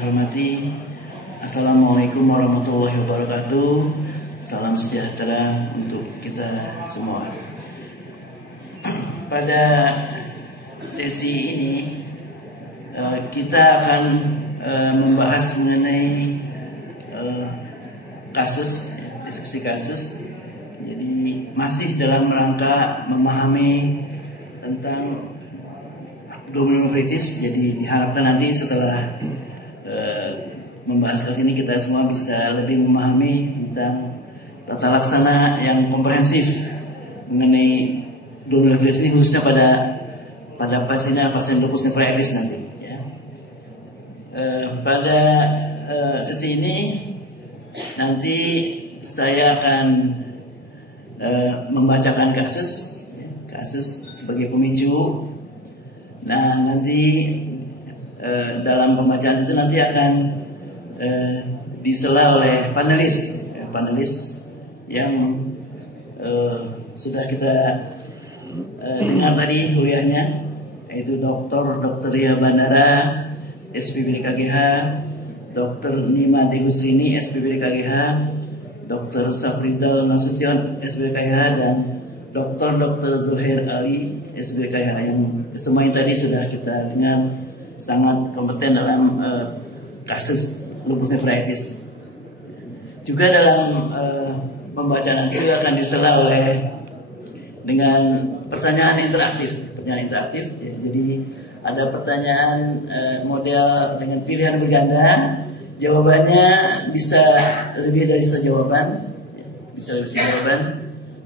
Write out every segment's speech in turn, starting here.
saya hormati, Assalamualaikum warahmatullahi wabarakatuh. Salam sejahtera untuk kita semua. Pada sesi ini kita akan membahas mengenai diskusi kasus. Jadi masih dalam rangka memahami tentang abdominofritis. Jadi diharapkan nanti setelah membahas kasus ini kita semua bisa lebih memahami tentang tata laksana yang komprehensif mengenai abdominofritis ini, khususnya pada pasien lupus nephritis nanti. Ya. Pada sesi ini nanti saya akan membacakan kasus sebagai pemicu. Nah, nanti dalam pembacaan itu nanti akan disela oleh panelis yang sudah kita dengar tadi kuliahnya, yaitu Dr. Ria Bandara, SPBD KGH, Dr. Nima Degusrini, SPBD KGH, Dr. Safrizal Nasution, SPBD KGH, dan Dr. Zuhair Ali, SPBD KGH, yang semuanya tadi sudah kita dengar sangat kompeten dalam kasus lupus nephritis. Juga dalam pembacaan nanti akan disela dengan pertanyaan interaktif. Ya. Jadi ada pertanyaan model dengan pilihan berganda. Jawabannya bisa lebih dari satu jawaban,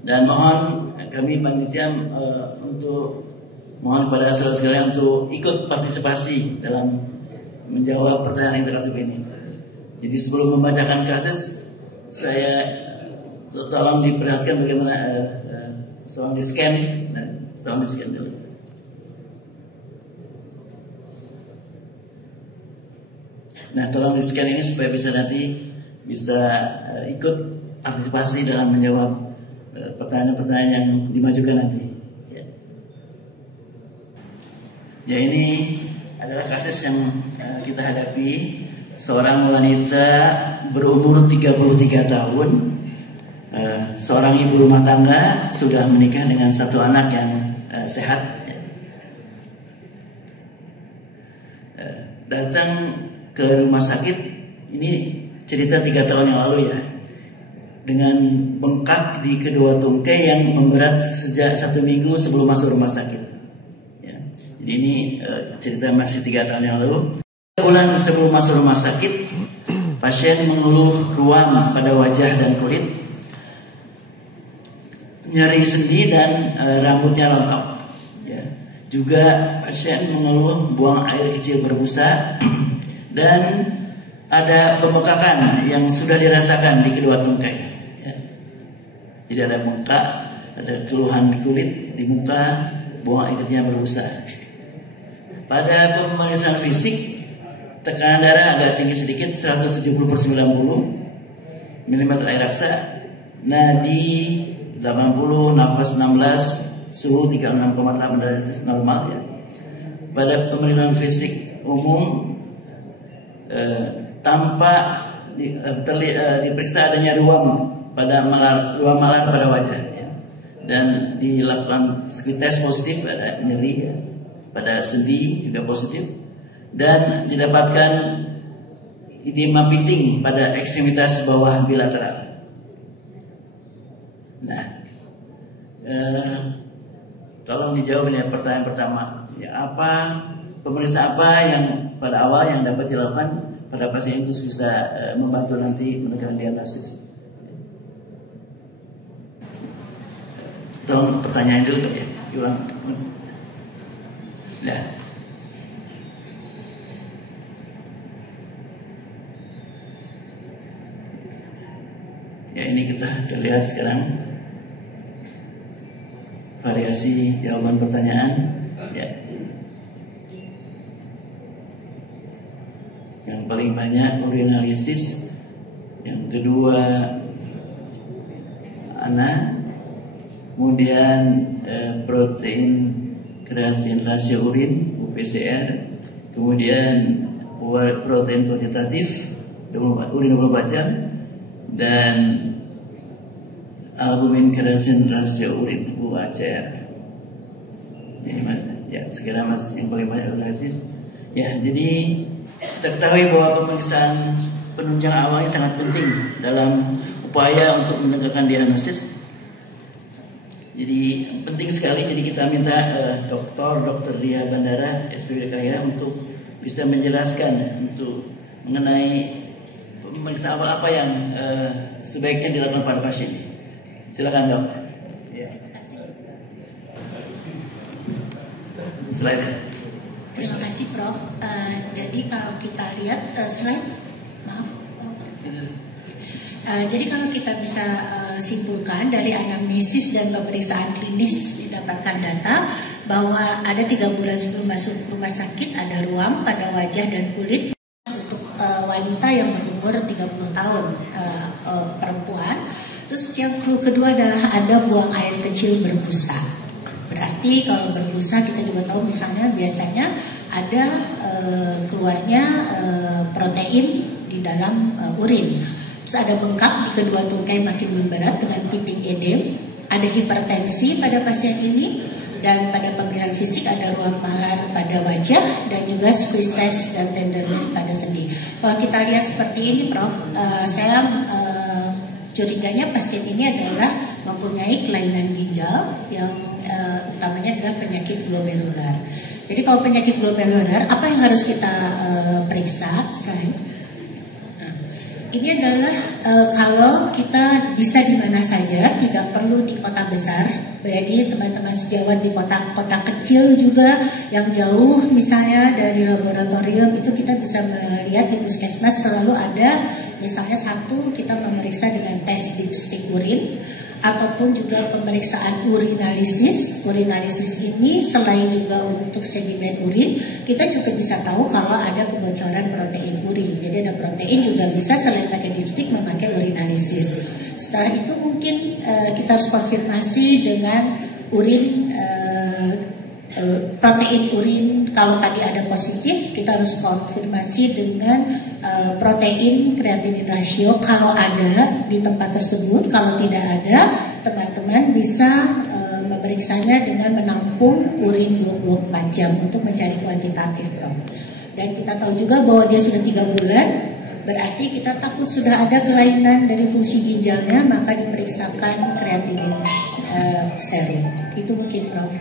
Dan mohon kami panitia mohon kepada saudara sekalian untuk ikut partisipasi dalam menjawab pertanyaan interaktif ini. Jadi sebelum membacakan kasus, saya tolong diperhatikan bagaimana tolong di scan dulu. Nah, tolong di scan ini supaya bisa ikut partisipasi dalam menjawab pertanyaan-pertanyaan yang dimajukan nanti. Ya, ini adalah kasus yang kita hadapi. Seorang wanita berumur 33 tahun, seorang ibu rumah tangga, sudah menikah dengan satu anak yang sehat. Datang ke rumah sakit, ini cerita 3 tahun yang lalu ya, dengan bengkak di kedua tungkai yang memberat sejak 1 minggu sebelum masuk rumah sakit. Ya. Jadi ini cerita masih 3 tahun yang lalu. Bulan sebelum masuk rumah sakit, pasien mengeluh ruam pada wajah dan kulit, nyeri sendi dan rambutnya rontok. Ya. Juga pasien mengeluh buang air kecil berbusa dan ada pembekakan yang sudah dirasakan di kedua tungkai. Ya. Jadi ada bengkak, ada keluhan di kulit, di muka, buang air kecilnya berbusa. Pada pemeriksaan fisik, tekanan darah agak tinggi sedikit, 170/90 mm air raksa, nadi 80, nafas 16, suhu 36,8 derajat normal ya. Pada pemeriksaan fisik umum tampak diperiksa adanya ruam malar pada wajah ya. Dan dilakukan speed test positif, ada nyeri ya. Pada sendi juga positif. Dan didapatkan edema piting pada ekstremitas bawah bilateral. Nah, tolong dijawab ini pertanyaan pertama. Ya, pemeriksaan apa yang pada awal yang dapat dilakukan pada pasien itu bisa membantu nanti menegakkan diagnosis. Tolong pertanyaan dulu ya, ulang. Nah. Ya, ini kita lihat sekarang variasi jawaban pertanyaan. Ya. Yang paling banyak urinalisis, yang kedua ANA, kemudian protein kreatin rasio urin UPCR, kemudian protein kuantitatif urin 24 jam, dan albumin kreatin rasio urin UACR. Ini ya segera Mas yang paling banyak analisis. Ya, jadi kita ketahui bahwa pemeriksaan penunjang awal ini sangat penting dalam upaya untuk menegakkan diagnosis. Jadi penting sekali. Jadi kita minta Dr. Ria Bandara SPBDKH untuk bisa menjelaskan untuk mengenai pemeriksaan awal apa yang sebaiknya dilakukan pada pasien. Silakan dok. Ya. Slide. Terima kasih Prof. Jadi kalau kita lihat slide, maaf. Jadi kalau kita bisa simpulkan dari anamnesis dan pemeriksaan klinis didapatkan data bahwa ada 3 bulan sebelum masuk rumah sakit ada ruam pada wajah dan kulit untuk wanita yang berumur 30 tahun perempuan. Terus yang clue kedua adalah ada buang air kecil berbusa. Berarti kalau berbusa kita juga tahu misalnya biasanya ada keluarnya protein di dalam urin. Terus ada bengkak di kedua tungkai makin memberat dengan pitting edem. Ada hipertensi pada pasien ini, dan pada pemeriksaan fisik ada ruam malar pada wajah dan juga squeeze test dan tenderness pada sendi. Kalau kita lihat seperti ini Prof, saya curiganya pasien ini adalah mempunyai kelainan ginjal yang utamanya adalah penyakit glomerular. Jadi kalau penyakit glomerular, apa yang harus kita periksa? Ini adalah kalau kita bisa di mana saja, tidak perlu di kota besar. Jadi teman-teman sejawat di kota-kota kecil juga yang jauh misalnya dari laboratorium itu kita bisa melihat di puskesmas selalu ada misalnya satu kita memeriksa dengan tes dipstick urin ataupun juga pemeriksaan urinalisis. Urinalisis ini selain juga untuk sedimen urin, kita juga bisa tahu kalau ada kebocoran protein urin. Jadi ada protein juga bisa selain pakai dipstick memakai urinalisis. Setelah itu mungkin kita harus konfirmasi dengan urin, protein urin. Kalau tadi ada positif, kita harus konfirmasi dengan protein kreatinin rasio kalau ada di tempat tersebut. Kalau tidak ada, teman-teman bisa memeriksanya dengan menampung urin 24 jam untuk mencari kuantitatif. Dan kita tahu juga bahwa dia sudah 3 bulan, berarti kita takut sudah ada kelainan dari fungsi ginjalnya, maka diperiksakan kreatinin serum. Itu mungkin Prof.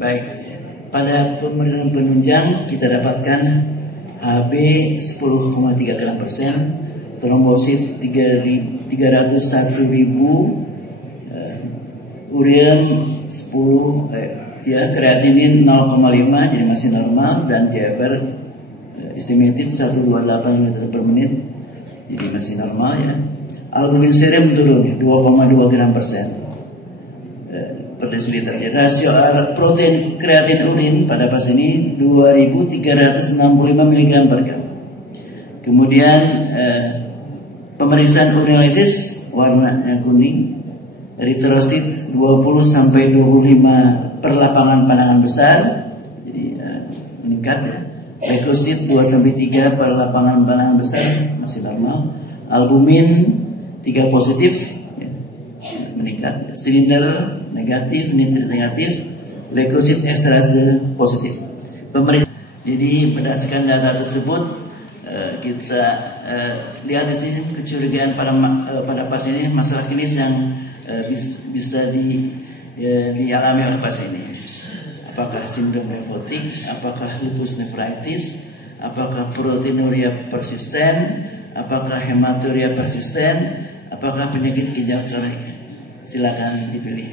Baik, pada pemeriksaan penunjang kita dapatkan HB 10,3 gram persen, trombosit 301.000, urin 10, kreatinin 0,5 jadi masih normal, dan GFR estimated 128 ml per menit jadi masih normal ya. Albumin serum turun 2,2 gram persen per desiliter. Rasio protein kreatin urin pada pasien ini 2.365 mg per gram. Kemudian pemeriksaan urinalisis warna kuning, eritrosit 20 sampai 25 per lapangan pandangan besar, jadi meningkat ya. Leukosit 2 sampai 3 per lapangan pandangan besar masih normal. Albumin 3 positif ya, meningkat. Silinder negatif, nitrit negatif, leukosit esterase positif. Jadi berdasarkan data tersebut kita lihat di sini kecurigaan pada pasien ini masalah klinis yang bisa dialami oleh pasien ini. Apakah sindrom nephrotik, apakah lupus nephritis, apakah proteinuria persisten, apakah hematuria persisten, apakah penyakit ginjal kronik. Silakan dipilih.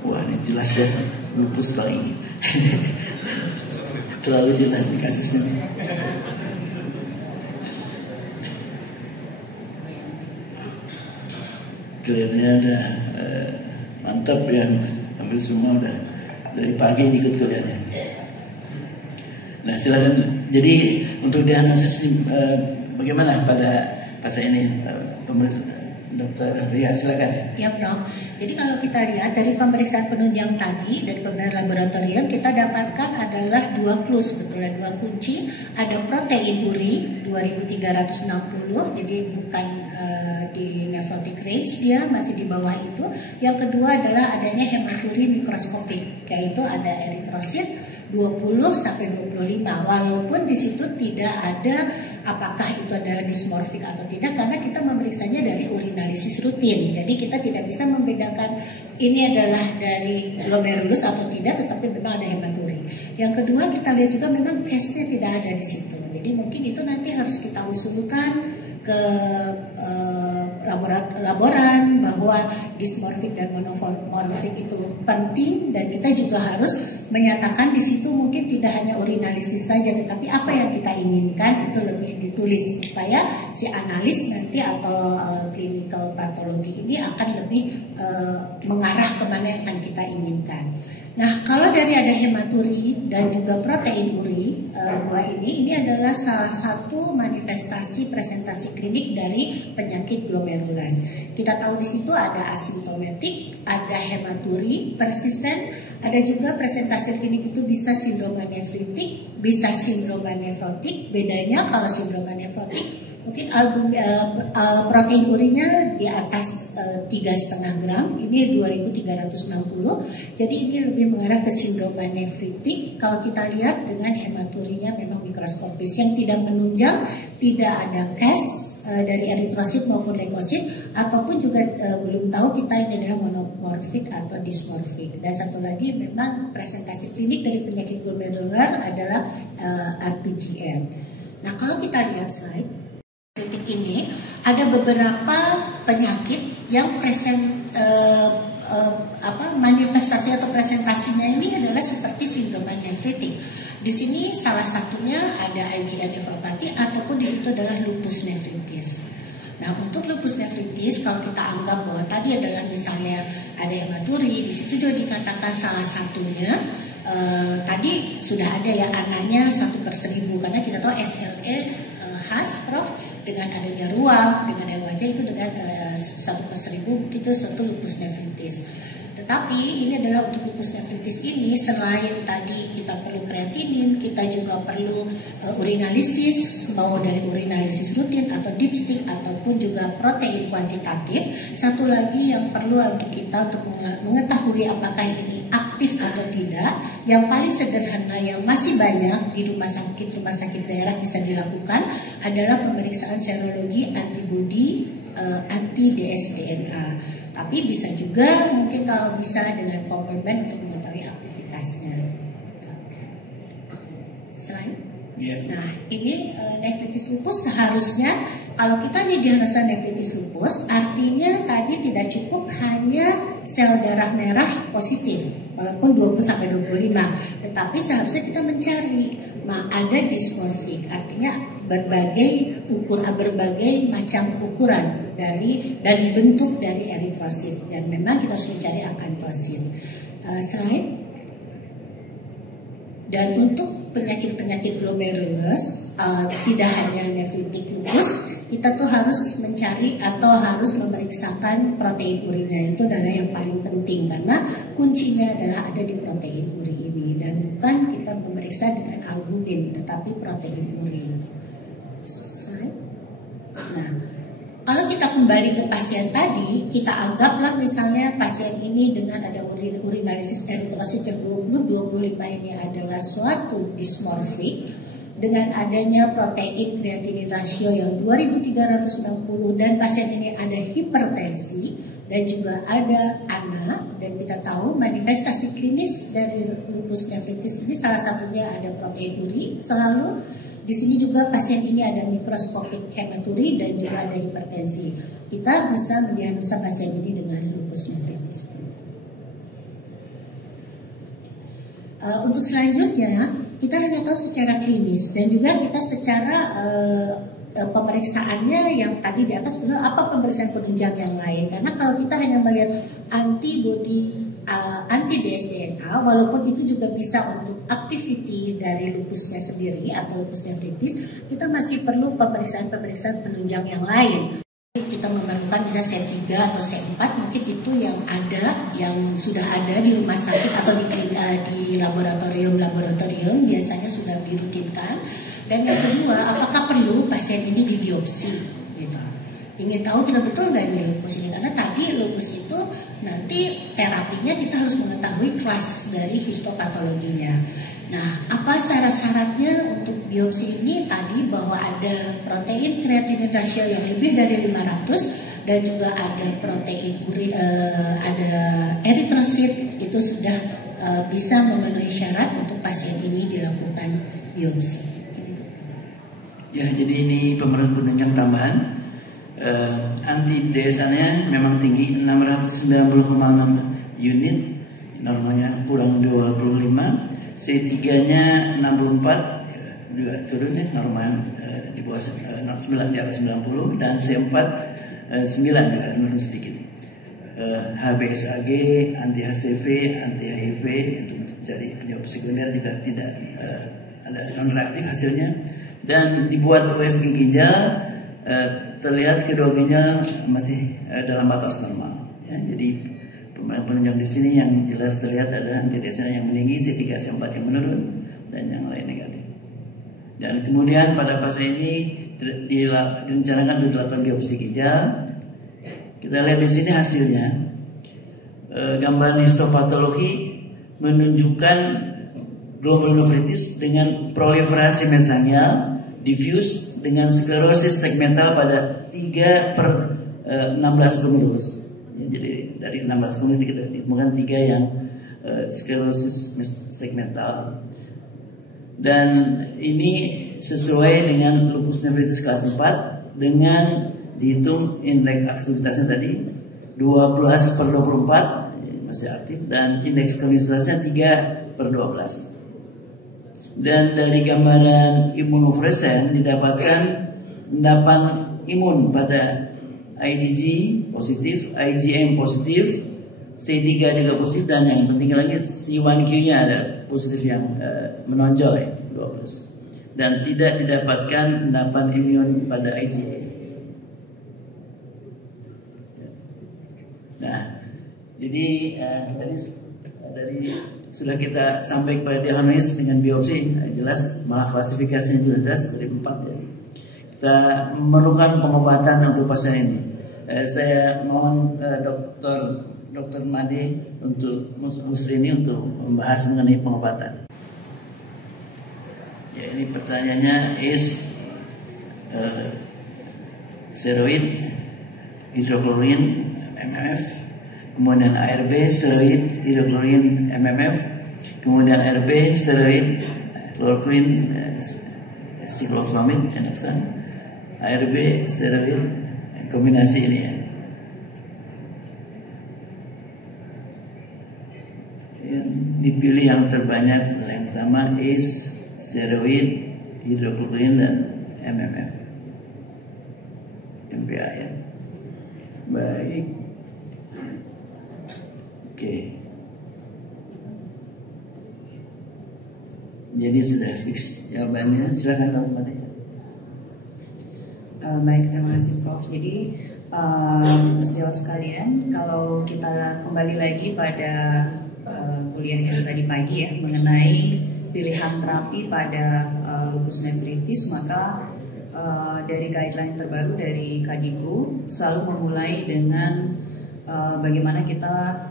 Wah, ini jelas ya, lupus kali ini. Terlalu jelas nih kasusnya. Kelihatannya udah mantap ya, hampir semua udah dari pagi ikut kuliahnya. Nah silakan. Jadi untuk diagnosis bagaimana pada pasien ini Dr. Ria, silakan. Ya, Prof. Jadi kalau kita lihat dari pemeriksaan penunjang tadi, dari pemeriksaan laboratorium, kita dapatkan adalah dua clue sebetulnya, dua kunci. Ada protein uri 2360, jadi bukan di nephrotic range, dia masih di bawah itu. Yang kedua adalah adanya hematuri mikroskopik, yaitu ada eritrosit 20 sampai 25, walaupun di situ tidak ada apakah itu adalah dismorfik atau tidak, karena kita memeriksanya dari urinalisis rutin. Jadi kita tidak bisa membedakan ini adalah dari glomerulus atau tidak, tetapi memang ada hematuri. Yang kedua, kita lihat juga memang case-nya tidak ada di situ. Jadi mungkin itu nanti harus kita usulkan ke laboran bahwa dismorfik dan monomorfik itu penting, dan kita juga harus menyatakan di situ mungkin tidak hanya urinalisis saja, tetapi apa yang kita inginkan itu lebih ditulis supaya si analis nanti atau clinical pathology ini akan lebih mengarah kemana yang akan kita inginkan. Nah, kalau dari ada hematuri dan juga protein uri dua ini adalah salah satu manifestasi presentasi klinik dari penyakit glomerulus. Kita tahu di situ ada asimptomatik, ada hematuri persisten, ada juga presentasi klinik itu bisa sindroma nefritik, bisa sindroma nefrotik. Bedanya kalau sindroma nefrotik mungkin protein urinya di atas 3,5 gram, ini 2360. Jadi ini lebih mengarah ke sindroma nefritik. Kalau kita lihat dengan hematurinya memang mikroskopis yang tidak menunjang, tidak ada cast dari eritrosit maupun leukosit, ataupun juga belum tahu kita ini adalah monomorfik atau dismorfik. Dan satu lagi memang presentasi klinik dari penyakit glomerular adalah RPGN. Nah, kalau kita lihat slide kritik ini, ada beberapa penyakit yang manifestasi atau presentasinya ini adalah seperti sindroma nefritik. Di sini salah satunya ada IgA nephropathy ataupun di situ adalah lupus nephritis. Nah, untuk lupus nephritis kalau kita anggap bahwa tadi adalah misalnya ada hematuri, di situ juga dikatakan salah satunya tadi sudah ada ya anaknya 1/1000, karena kita tahu SLE khas, Prof, dengan adanya ruam, dengan adanya wajah itu dengan 1/1000 itu suatu lupus nephritis. Tetapi ini adalah untuk lupus nephritis ini, selain tadi kita perlu kreatinin, kita juga perlu urinalisis, mau dari urinalisis rutin atau dipstick ataupun juga protein kuantitatif. Satu lagi yang perlu untuk kita untuk mengetahui apakah ini aktif atau tidak, yang paling sederhana yang masih banyak di rumah sakit daerah bisa dilakukan adalah pemeriksaan serologi antibodi anti-dsDNA. Tapi bisa juga mungkin kalau bisa dengan komplement untuk mengetahui aktivitasnya. Selain, nah ini nefritis lupus seharusnya kalau kita didiagnosa nefritis lupus, artinya tadi tidak cukup hanya sel darah merah positif, walaupun 20-25, tetapi seharusnya kita mencari ada dismorfik, artinya berbagai macam ukuran dan bentuk dari eritrosit, dan memang kita harus mencari akantosin. Selain dan untuk penyakit-penyakit glomerulus tidak hanya nefritik lupus, kita tuh harus mencari atau harus memeriksakan protein urinnya. Itu adalah yang paling penting karena kuncinya adalah ada di protein uri ini, dan bukan kita memeriksa dengan albumin tetapi protein urin. Nah, kalau kita kembali ke pasien tadi, kita anggaplah misalnya pasien ini dengan ada urinalisis eritrosit yang 20-25 ini adalah suatu dismorfik, dengan adanya protein kreatinin rasio yang 2360, dan pasien ini ada hipertensi dan juga ada anak, dan kita tahu manifestasi klinis dari lupus nephritis ini salah satunya ada protein uri selalu. Di sini juga pasien ini ada mikroskopik hematuri dan juga ada hipertensi. Kita bisa mendiagnosa pasien ini dengan lupus nephritis. Untuk selanjutnya kita hanya tahu secara klinis dan juga kita secara pemeriksaannya yang tadi di atas, apa pemeriksaan penunjang yang lain. Karena kalau kita hanya melihat antibody anti-dsDNA, walaupun itu juga bisa untuk activity dari lupusnya sendiri atau lupus nephritis, kita masih perlu pemeriksaan penunjang yang lain. kita memerlukan bisa C3 atau C4, mungkin itu yang sudah ada di rumah sakit atau di laboratorium biasanya sudah dirutinkan. Dan yang kedua, apakah perlu pasien ini dibiopsi? Gitu. Ingin tahu tidak betul nggak ini lupus ini, karena tadi lupus itu nanti terapinya kita harus mengetahui kelas dari histopatologinya. Nah, apa syarat-syaratnya untuk biopsi ini? Tadi bahwa ada protein kreatinin rasio yang lebih dari 500 dan juga ada protein ada eritrosit, itu sudah bisa memenuhi syarat untuk pasien ini dilakukan biopsi. Ya, jadi ini pemerintah penunjang tambahan. Anti-DS-nya memang tinggi 690,6 unit, normalnya kurang 25. C3-nya 64, juga turun ya, normal di bawah 9, di atas 90, dan C4 9 juga menurun sedikit. HBsAg, anti HCV, anti HIV untuk mencari penyebab sekunder juga tidak ada non reaktif hasilnya, dan dibuat USG ginjal terlihat kedua ginjal masih dalam batas normal. Ya, jadi penunjang di sini yang jelas terlihat ada anti-DS-nya yang meninggi, C3, C4 yang menurun, dan yang lain negatif. Dan kemudian pada pasien ini direncanakan untuk dilakukan biopsi ginjal. Kita lihat di sini hasilnya. Gambar histopatologi menunjukkan glomerulonefritis dengan proliferasi mesangial diffuse dengan sklerosis segmental pada 3/16 glomerulus. Jadi dari 16 glomerulus kita ditemukan 3 yang sklerosis segmental. Dan ini sesuai dengan lupus nephritis kelas 4 dengan dihitung indeks aktivitasnya tadi 12/24 masih aktif, dan indeks konsentrasinya 3/12. Dan dari gambaran imunofluorescen didapatkan endapan imun pada IgG positif, IgM positif, C3 juga positif, dan yang penting lagi C1q-nya ada positif yang menonjol ya, 2+. Dan tidak didapatkan endapan imun pada IgA. Nah, jadi tadi dari sudah kita sampai pada diagnosis dengan biopsi, jelas malah klasifikasinya juga jelas dari 4 ya. Kita memerlukan pengobatan untuk pasien ini. Saya mohon Dr. Made untuk Bu Srini untuk membahas mengenai pengobatan. Ya, ini pertanyaannya is steroid, hidroklorin, MMF, kemudian ARB, steroid, hidroklorin, MMF, kemudian ARB, steroid, chloroquine, cyclophosphamide, enoxan, ARB, steroid, kombinasi ini ya. Dipilih yang terbanyak, yang pertama is steroid, hidroklorin, dan MMF, MPA ya. Baik, oke. Jadi sudah fix jawabannya. Silakan Pak Made. Baik, terima kasih Prof. Jadi sejawat sekalian, kalau kita kembali lagi pada kuliah yang tadi pagi ya mengenai pilihan terapi pada lupus nephritis, maka dari guideline terbaru dari Kadiku selalu memulai dengan bagaimana kita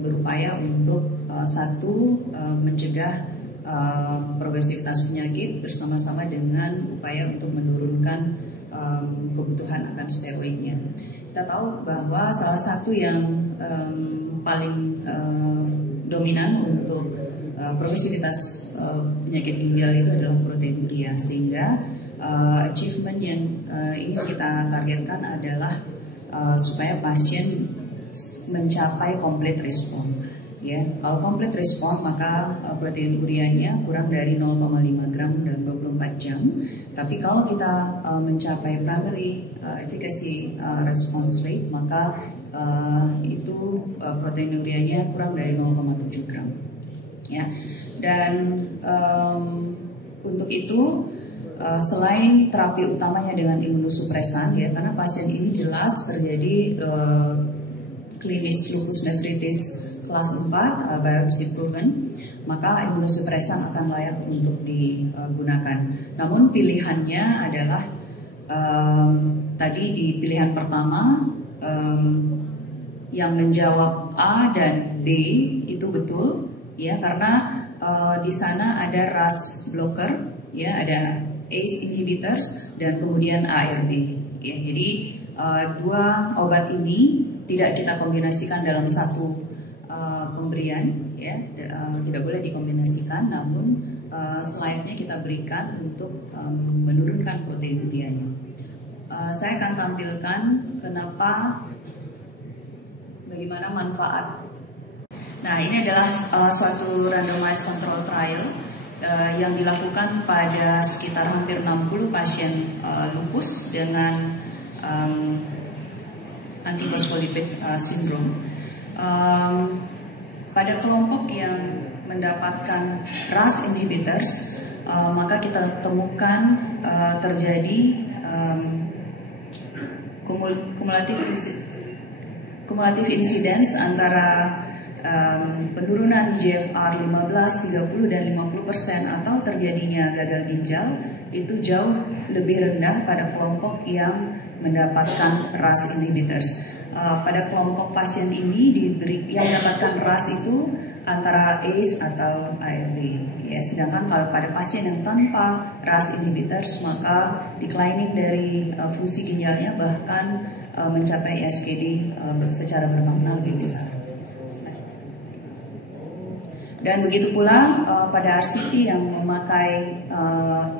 berupaya untuk mencegah progresivitas penyakit bersama-sama dengan upaya untuk menurunkan kebutuhan akan steroidnya. Kita tahu bahwa salah satu yang paling dominan untuk progresivitas penyakit ginjal itu adalah proteinuria, sehingga achievement yang ingin kita targetkan adalah supaya pasien mencapai complete response. Ya, kalau complete response maka proteinurianya kurang dari 0,5 gram dalam 24 jam. Tapi kalau kita mencapai primary efficacy response rate, maka itu proteinurianya kurang dari 0,7 gram. Ya, dan untuk itu selain terapi utamanya dengan imunosupresan ya, karena pasien ini jelas terjadi klinis lupus nefritis kelas 4 biopsi proven, maka imunosupresan akan layak untuk digunakan. Namun pilihannya adalah tadi di pilihan pertama yang menjawab A dan B itu betul ya, karena di sana ada RAS blocker ya, ada ACE inhibitors dan kemudian ARB ya. Jadi dua obat ini tidak kita kombinasikan dalam satu pemberian ya, tidak boleh dikombinasikan, namun selayaknya kita berikan untuk menurunkan proteinurianya. Saya akan tampilkan bagaimana manfaat. Nah, ini adalah suatu randomized control trial yang dilakukan pada sekitar hampir 60 pasien lupus dengan antifosfolipid syndrome. Pada kelompok yang mendapatkan RAS inhibitors, maka kita temukan terjadi kumulatif incidence antara penurunan GFR 15, 30 dan 50% atau terjadinya gagal ginjal itu jauh lebih rendah pada kelompok yang mendapatkan RAS inhibitors. Pada kelompok pasien ini yang mendapatkan RAS itu antara ACE atau ARB ya. Sedangkan kalau pada pasien yang tanpa RAS inhibitors, maka declining dari fungsi ginjalnya bahkan mencapai ESKD secara bermakna lebih besar. Dan begitu pula pada RCT yang memakai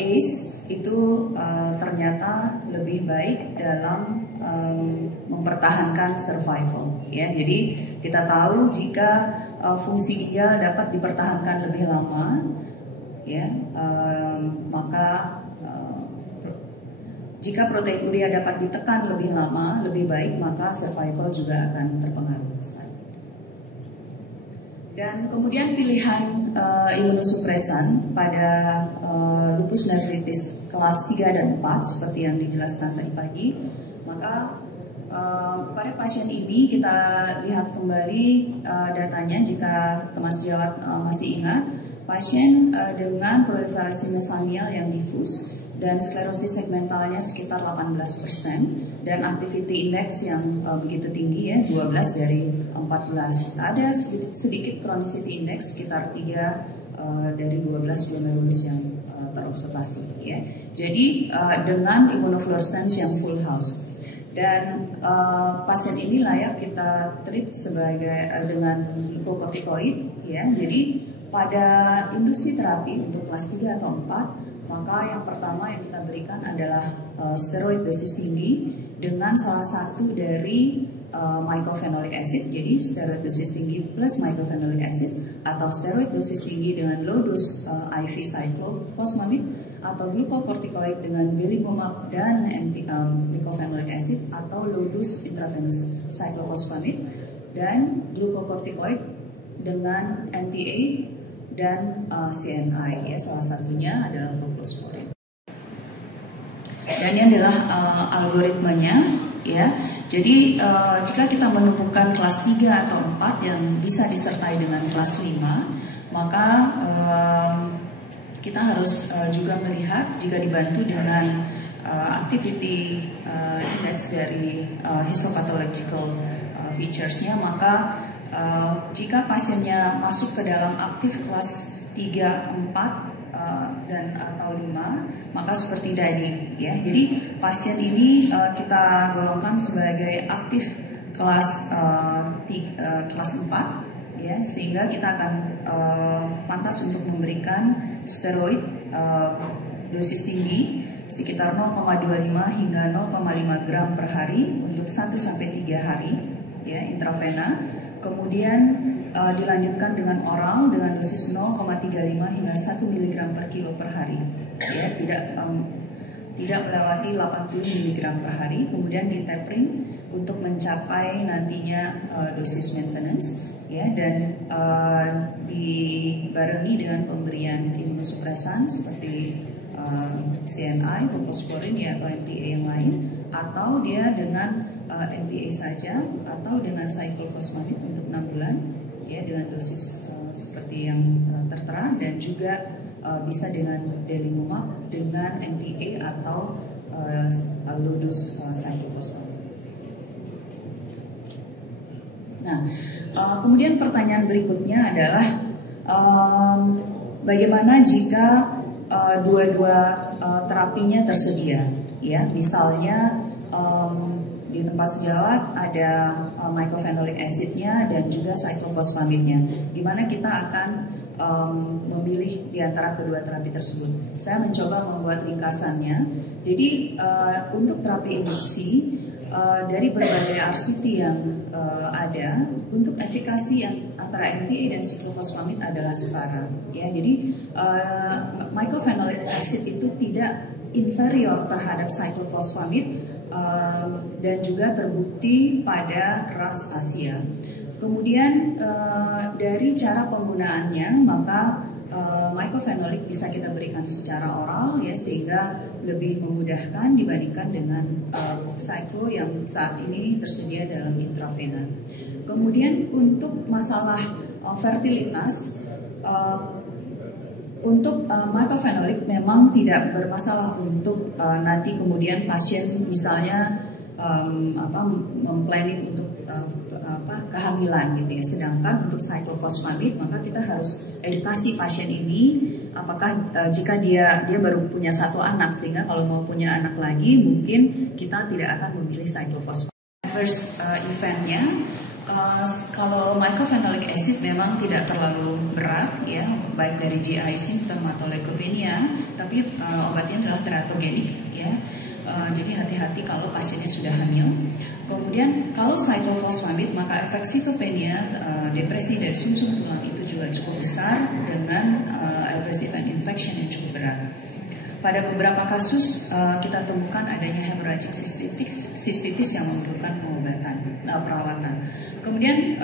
ACE itu ternyata lebih baik dalam mempertahankan survival ya. Jadi kita tahu jika fungsi ginjal dapat dipertahankan lebih lama ya, maka jika proteinuria dapat ditekan lebih lama, lebih baik, maka survival juga akan terpengaruh. Dan kemudian pilihan imunosupresan pada lupus nephritis kelas 3 dan 4 seperti yang dijelaskan tadi pagi, maka pada pasien ini kita lihat kembali datanya jika teman sejawat masih ingat, pasien dengan proliferasi mesamial yang difus dan sklerosis segmentalnya sekitar 18% dan activity index yang begitu tinggi ya, 12 dari 14. Ada sedikit chronicity index sekitar 3 dari 12 glomerulus yang terobservasi ya. Jadi dengan immunofluorescence yang full house, dan pasien ini layak kita treat sebagai dengan glukokortikoid ya. Jadi pada induksi terapi untuk kelas 3 atau 4, maka yang pertama yang kita berikan adalah steroid dosis tinggi dengan salah satu dari mycophenolic acid. Jadi steroid dosis tinggi plus mycophenolic acid, atau steroid dosis tinggi dengan low dose IV cyclophosphamide, atau glukokortikoid dengan belimumab dan mycophenolic acid, atau low dose intravenous cyclophosphamide, dan glukokortikoid dengan NPA dan CNI ya, salah satunya adalah voclosporin. Dan ini adalah algoritmanya ya. Jadi jika kita menemukan kelas 3 atau 4 yang bisa disertai dengan kelas 5, maka kita harus juga melihat jika dibantu dengan activity index dari histopathological features-nya, maka jika pasiennya masuk ke dalam aktif kelas 3, 4 dan atau 5, maka seperti tadi ya. Jadi pasien ini kita golongkan sebagai aktif kelas 4 ya, sehingga kita akan pantas untuk memberikan steroid dosis tinggi sekitar 0,25 hingga 0,5 gram per hari untuk 1 sampai 3 hari ya, intravena. Kemudian dilanjutkan dengan oral dengan dosis 0,35 hingga 1 mg per kilo per hari ya, tidak melewati 80 mg per hari. Kemudian di tapering untuk mencapai nantinya dosis maintenance ya, dan dibarengi dengan pemberian imunosupresan seperti CNI, homosporin ya, atau MPA yang lain, atau dia dengan MPA saja, atau dengan cyclophosphamide untuk 6 bulan ya, dengan dosis seperti yang tertera, dan juga bisa dengan delimumab dengan MPA atau low dose cyclophosphamide. Nah, kemudian pertanyaan berikutnya adalah bagaimana jika dua-dua terapinya tersedia, ya, misalnya di tempat sejawat ada mycophenolic acidnya dan juga cyclophosphamide-nya. Gimana kita akan memilih di antara kedua terapi tersebut? Saya mencoba membuat ringkasannya. Jadi untuk terapi induksi dari berbagai RCT yang ada, untuk efikasi yang antara MPA dan cyclophosphamide adalah setara. Ya, jadi mycophenolic acid itu tidak inferior terhadap cyclophosphamide dan juga terbukti pada ras Asia. Kemudian dari cara penggunaannya, maka mycophenolic bisa kita berikan secara oral ya, sehingga lebih memudahkan dibandingkan dengan cyclo yang saat ini tersedia dalam intravena. Kemudian untuk masalah fertilitas, untuk mycophenolic memang tidak bermasalah untuk nanti kemudian pasien misalnya memplanning untuk kehamilan gitu ya. Sedangkan untuk cyclophosphamide maka kita harus edukasi pasien ini apakah jika dia baru punya satu anak, sehingga kalau mau punya anak lagi mungkin kita tidak akan memilih cyclophosphamide. First eventnya kalau mycophenolic acid memang tidak terlalu berat ya, baik dari GI symptom atau leukopenia, tapi obatnya adalah teratogenik ya. Jadi hati-hati kalau pasiennya sudah hamil. Kemudian kalau cyclophosphamide maka efek sitopenia, depresi dari sumsum tulang itu juga cukup besar dengan adverse event infection yang cukup berat. Pada beberapa kasus kita temukan adanya hemorrhagic cystitis yang memerlukan pengobatan, perawatan. Kemudian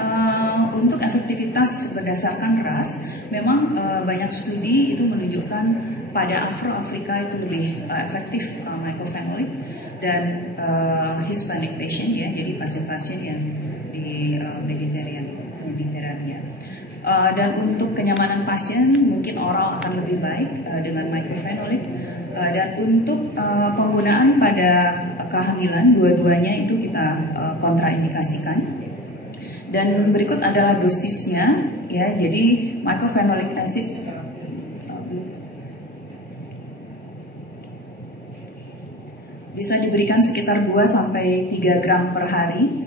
untuk efektivitas berdasarkan ras, memang banyak studi itu menunjukkan pada Afro-Afrika itu lebih efektif mycophenolic dan Hispanic patient ya, jadi pasien-pasien yang di Mediterania. Dan untuk kenyamanan pasien mungkin oral akan lebih baik dengan mycophenolic, dan untuk penggunaan pada kehamilan dua-duanya itu kita kontraindikasikan. Dan berikut adalah dosisnya ya, jadi mycophenolic acid bisa diberikan sekitar 2-3 gram per hari,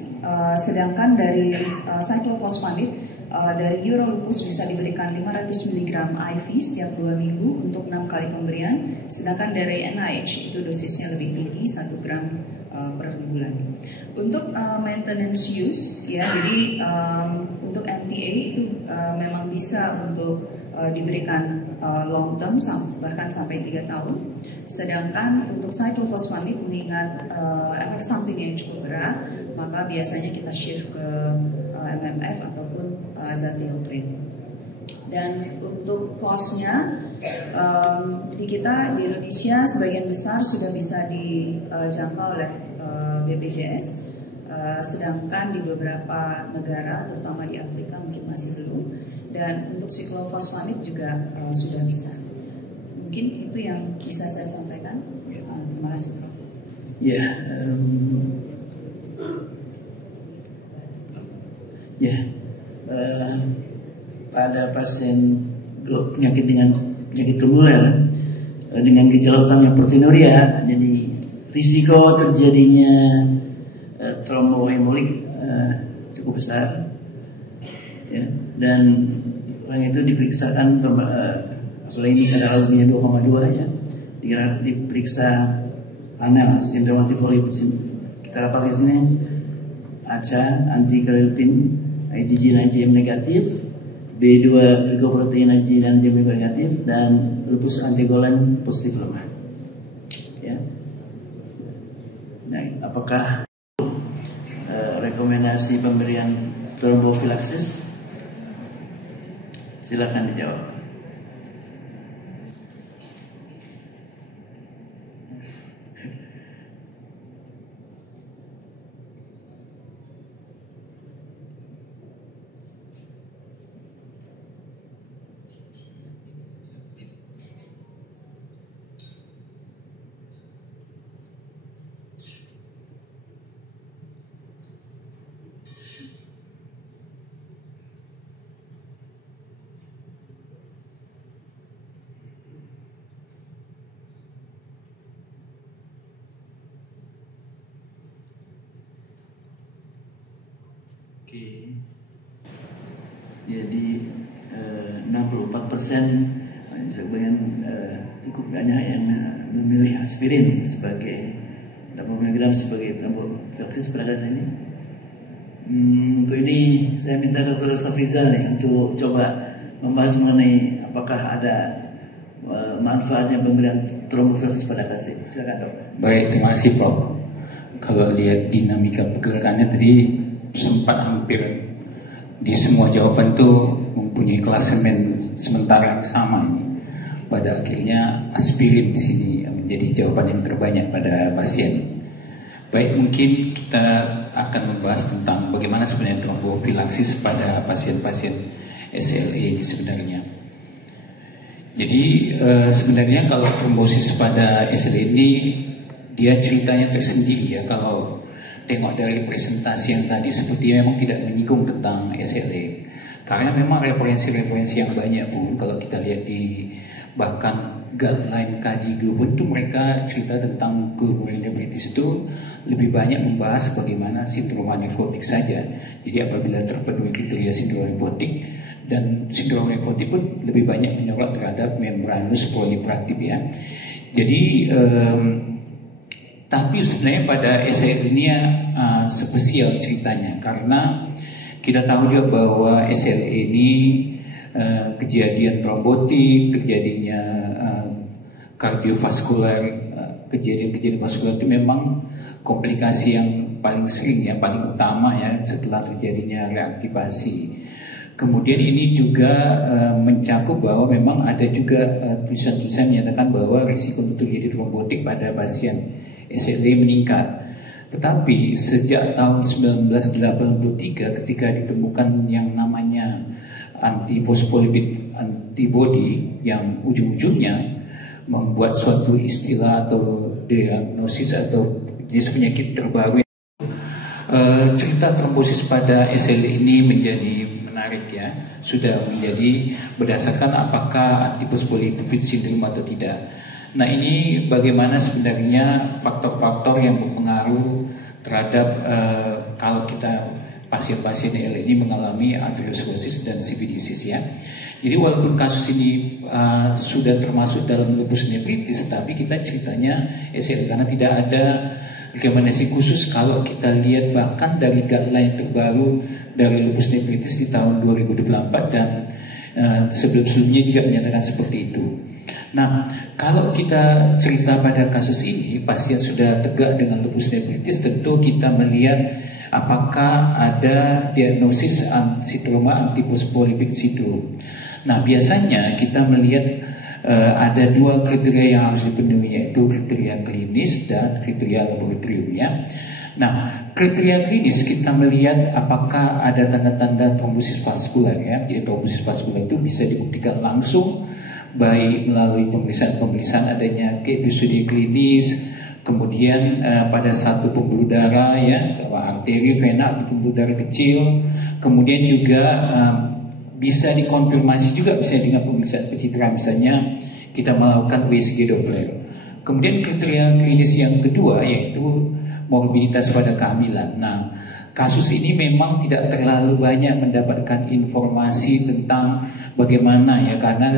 sedangkan dari cyclophosphamide dari Eurolupus bisa diberikan 500 mg IV setiap 2 minggu untuk 6 kali pemberian, sedangkan dari NIH itu dosisnya lebih tinggi, 1 gram per bulan. Untuk maintenance use ya, jadi untuk MPA itu memang bisa untuk diberikan long term bahkan sampai 3 tahun. Sedangkan untuk cyclophosphamide mengingat efek samping yang cukup berat, maka biasanya kita shift ke MMF ataupun azathioprine. Dan untuk cost-nya di kita di Indonesia sebagian besar sudah bisa dijangkau oleh BPJS, sedangkan di beberapa negara terutama di Afrika mungkin masih belum. Dan untuk cyclophosphamide juga sudah bisa. Mungkin itu yang bisa saya sampaikan. Terima kasih, Prof. Ya, pada pasien penyakit dengan penyakit tumuler dengan gejala utama proteinuria, jadi risiko terjadinya tromboembolik cukup besar. Ya, dan orang itu diperiksakan apalagi ada lautnya 2,2 ya, diperiksa panel sindrom antipolip, kita pakai sini ACA, anti-keratin, IgG dan IgM negatif, B2 glicoprotein IgG dan IgM negatif, dan lupus antigolan positif lemah. Ya. Nah, apakah rekomendasi pemberian trombofilaksis? Silakan dijawab. Oke. Jadi 64% cukup banyak yang memilih aspirin sebagai 80 mg sebagai trombofilaksis pada kasus ini. Untuk ini saya minta Dr. Safrizal nih untuk coba membahas mengenai apakah ada manfaatnya pemberian trombofilaksis pada kasus ini. Silakan Dok. Baik, terima kasih Prof. Kalau lihat dinamika pergerakannya tadi sempat hampir di semua jawaban tuh mempunyai klasemen sementara yang sama ini. Pada akhirnya aspirin di sini menjadi jawaban yang terbanyak pada pasien. Baik, mungkin kita akan membahas tentang bagaimana sebenarnya trombofilaksis pada pasien-pasien SLE ini sebenarnya. Jadi sebenarnya kalau trombosis pada SLE ini dia ceritanya tersendiri ya. Kalau tengok dari presentasi yang tadi sepertinya memang tidak menyinggung tentang SLE. Karena memang referensi-referensi yang banyak pun kalau kita lihat di bahkan guideline KDIGO pun itu mereka cerita tentang glomerular nephritis itu lebih banyak membahas bagaimana sindroma nefrotik saja. Jadi apabila terpenuhi kriteria sindroma nefrotik, dan sindroma nefrotik pun lebih banyak menyorot terhadap membranus proliferatif ya. Jadi tapi sebenarnya pada SLE ini spesial ceritanya karena kita tahu juga bahwa SLE ini kejadian trombotik, terjadinya kardiovaskular, kejadian vaskular itu memang komplikasi yang paling sering ya, paling utama ya setelah terjadinya reaktivasi. Kemudian ini juga mencakup bahwa memang ada juga tulisan-tulisan menyatakan bahwa risiko untuk terjadi trombotik pada pasien SLE meningkat. Tetapi sejak tahun 1983 ketika ditemukan yang namanya anti-phospholipid antibody yang ujung-ujungnya membuat suatu istilah atau diagnosis atau jenis penyakit terbaru. Cerita trombosis pada SLE ini menjadi menarik ya, sudah menjadi berdasarkan apakah antiphospholipid syndrome atau tidak. Nah ini bagaimana sebenarnya faktor-faktor yang berpengaruh terhadap kalau kita pasien-pasien SLE ini mengalami atherosclerosis dan CVD-CIS ya. Jadi walaupun kasus ini sudah termasuk dalam lupus nephritis, tapi kita ceritanya SLE karena tidak ada rekomendasi khusus kalau kita lihat bahkan dari guideline terbaru dari lupus nephritis di tahun 2024 dan sebelum-sebelumnya juga menyatakan seperti itu. Nah, kalau kita cerita pada kasus ini, pasien sudah tegak dengan lupus nephritis, tentu kita melihat apakah ada diagnosis sindroma antiphospholipid syndrome. Nah, biasanya kita melihat ada dua kriteria yang harus dipenuhi, yaitu kriteria klinis dan kriteria laboratorium ya. Nah, kriteria klinis kita melihat apakah ada tanda-tanda trombosis vaskular ya. Jadi trombosis vaskular itu bisa dibuktikan langsung baik melalui pemeriksaan adanya episodi klinis, kemudian pada satu pembuluh darah ya, arteri, vena atau pembuluh darah kecil, kemudian juga bisa dikonfirmasi juga bisa dengan pemeriksaan pencitraan, misalnya kita melakukan USG Doppler. Kemudian kriteria klinis yang kedua yaitu morbiditas pada kehamilan. Nah, kasus ini memang tidak terlalu banyak mendapatkan informasi tentang bagaimana ya, karena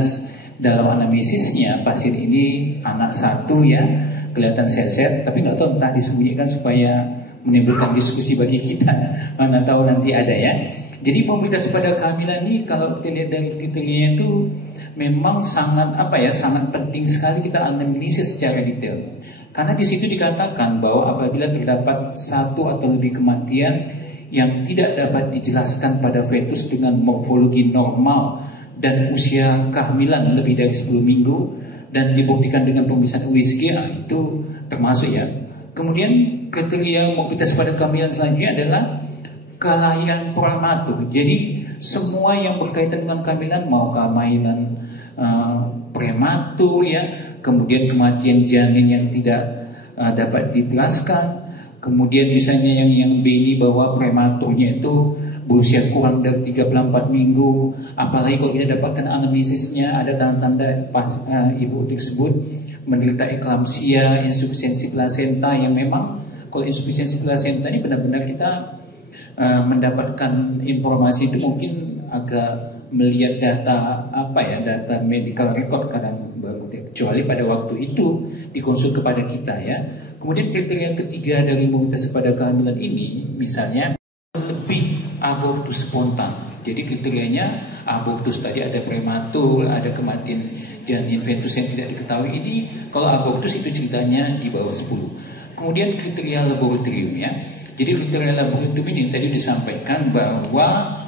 dalam anamnesisnya pasien ini anak satu ya, kelihatan sehat-sehat, tapi nggak tahu entah disembunyikan supaya menimbulkan diskusi bagi kita, mana tahu nanti ada ya. Jadi morbiditas pada kehamilan ini kalau kita lihat dari kriterianya itu memang sangat sangat penting sekali kita analisis secara detail. Karena di situ dikatakan bahwa apabila terdapat satu atau lebih kematian yang tidak dapat dijelaskan pada fetus dengan morfologi normal dan usia kehamilan lebih dari 10 minggu dan dibuktikan dengan pemeriksaan USG, itu termasuk ya. Kemudian kriteria morbiditas pada kehamilan selanjutnya adalah kelahiran prematur. Jadi semua yang berkaitan dengan kehamilan, mau kehamilan prematur ya, kemudian kematian janin yang tidak dapat dijelaskan, kemudian misalnya yang B ini bahwa prematurnya itu berusia kurang dari 34 minggu, apalagi kalau kita dapatkan anamnesisnya ada tanda-tanda ibu tersebut menderita eklamsia, insufisiensi plasenta, yang memang kalau insufisiensi plasenta ini benar-benar kita mendapatkan informasi itu mungkin agak melihat data data medical record kadang baru, kecuali pada waktu itu dikonsul kepada kita ya. Kemudian kriteria ketiga dari imunitas pada kehamilan ini misalnya lebih abortus spontan. Jadi kriterianya abortus tadi ada prematur, ada kematian janin fetus yang tidak diketahui. Ini kalau abortus itu ceritanya di bawah 10. Kemudian kriteria laboratorium ya. Jadi kriteria laboratorium ini tadi disampaikan bahwa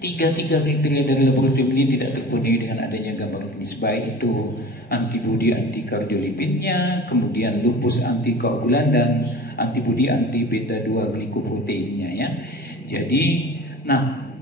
tiga kriteria dari laboratorium ini tidak terpenuhi dengan adanya gambar klinis, baik itu antibodi anti-kardiolipidnya, kemudian lupus antikoagulan dan antibodi anti beta 2 glikoproteinnya ya. Jadi,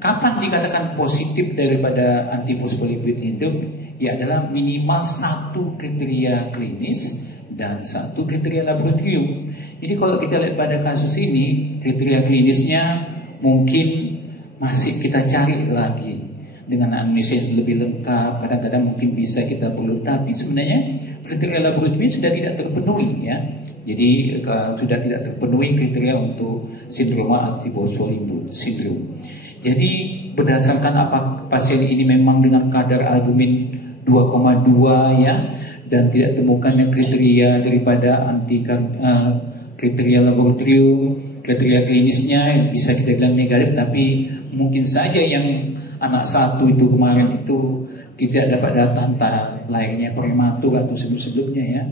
kapan dikatakan positif daripada antifosfolipid hidup? Ya adalah minimal 1 kriteria klinis dan 1 kriteria laboratorium. Jadi kalau kita lihat pada kasus ini, kriteria klinisnya mungkin masih kita cari lagi dengan anamnesis yang lebih lengkap. Kadang-kadang mungkin bisa kita perlu, tapi sebenarnya kriteria laboratorium sudah tidak terpenuhi ya. Jadi sudah tidak terpenuhi kriteria untuk sindroma antiphospholipid syndrome. Jadi berdasarkan apa pasien ini memang dengan kadar albumin 2,2 ya, dan tidak temukannya kriteria daripada kriteria laboratorium, kriteria klinisnya bisa kita bilang negatif, tapi mungkin saja yang anak 1 itu kemarin itu kita dapat data entah lahirnya prematur atau sebelumnya ya.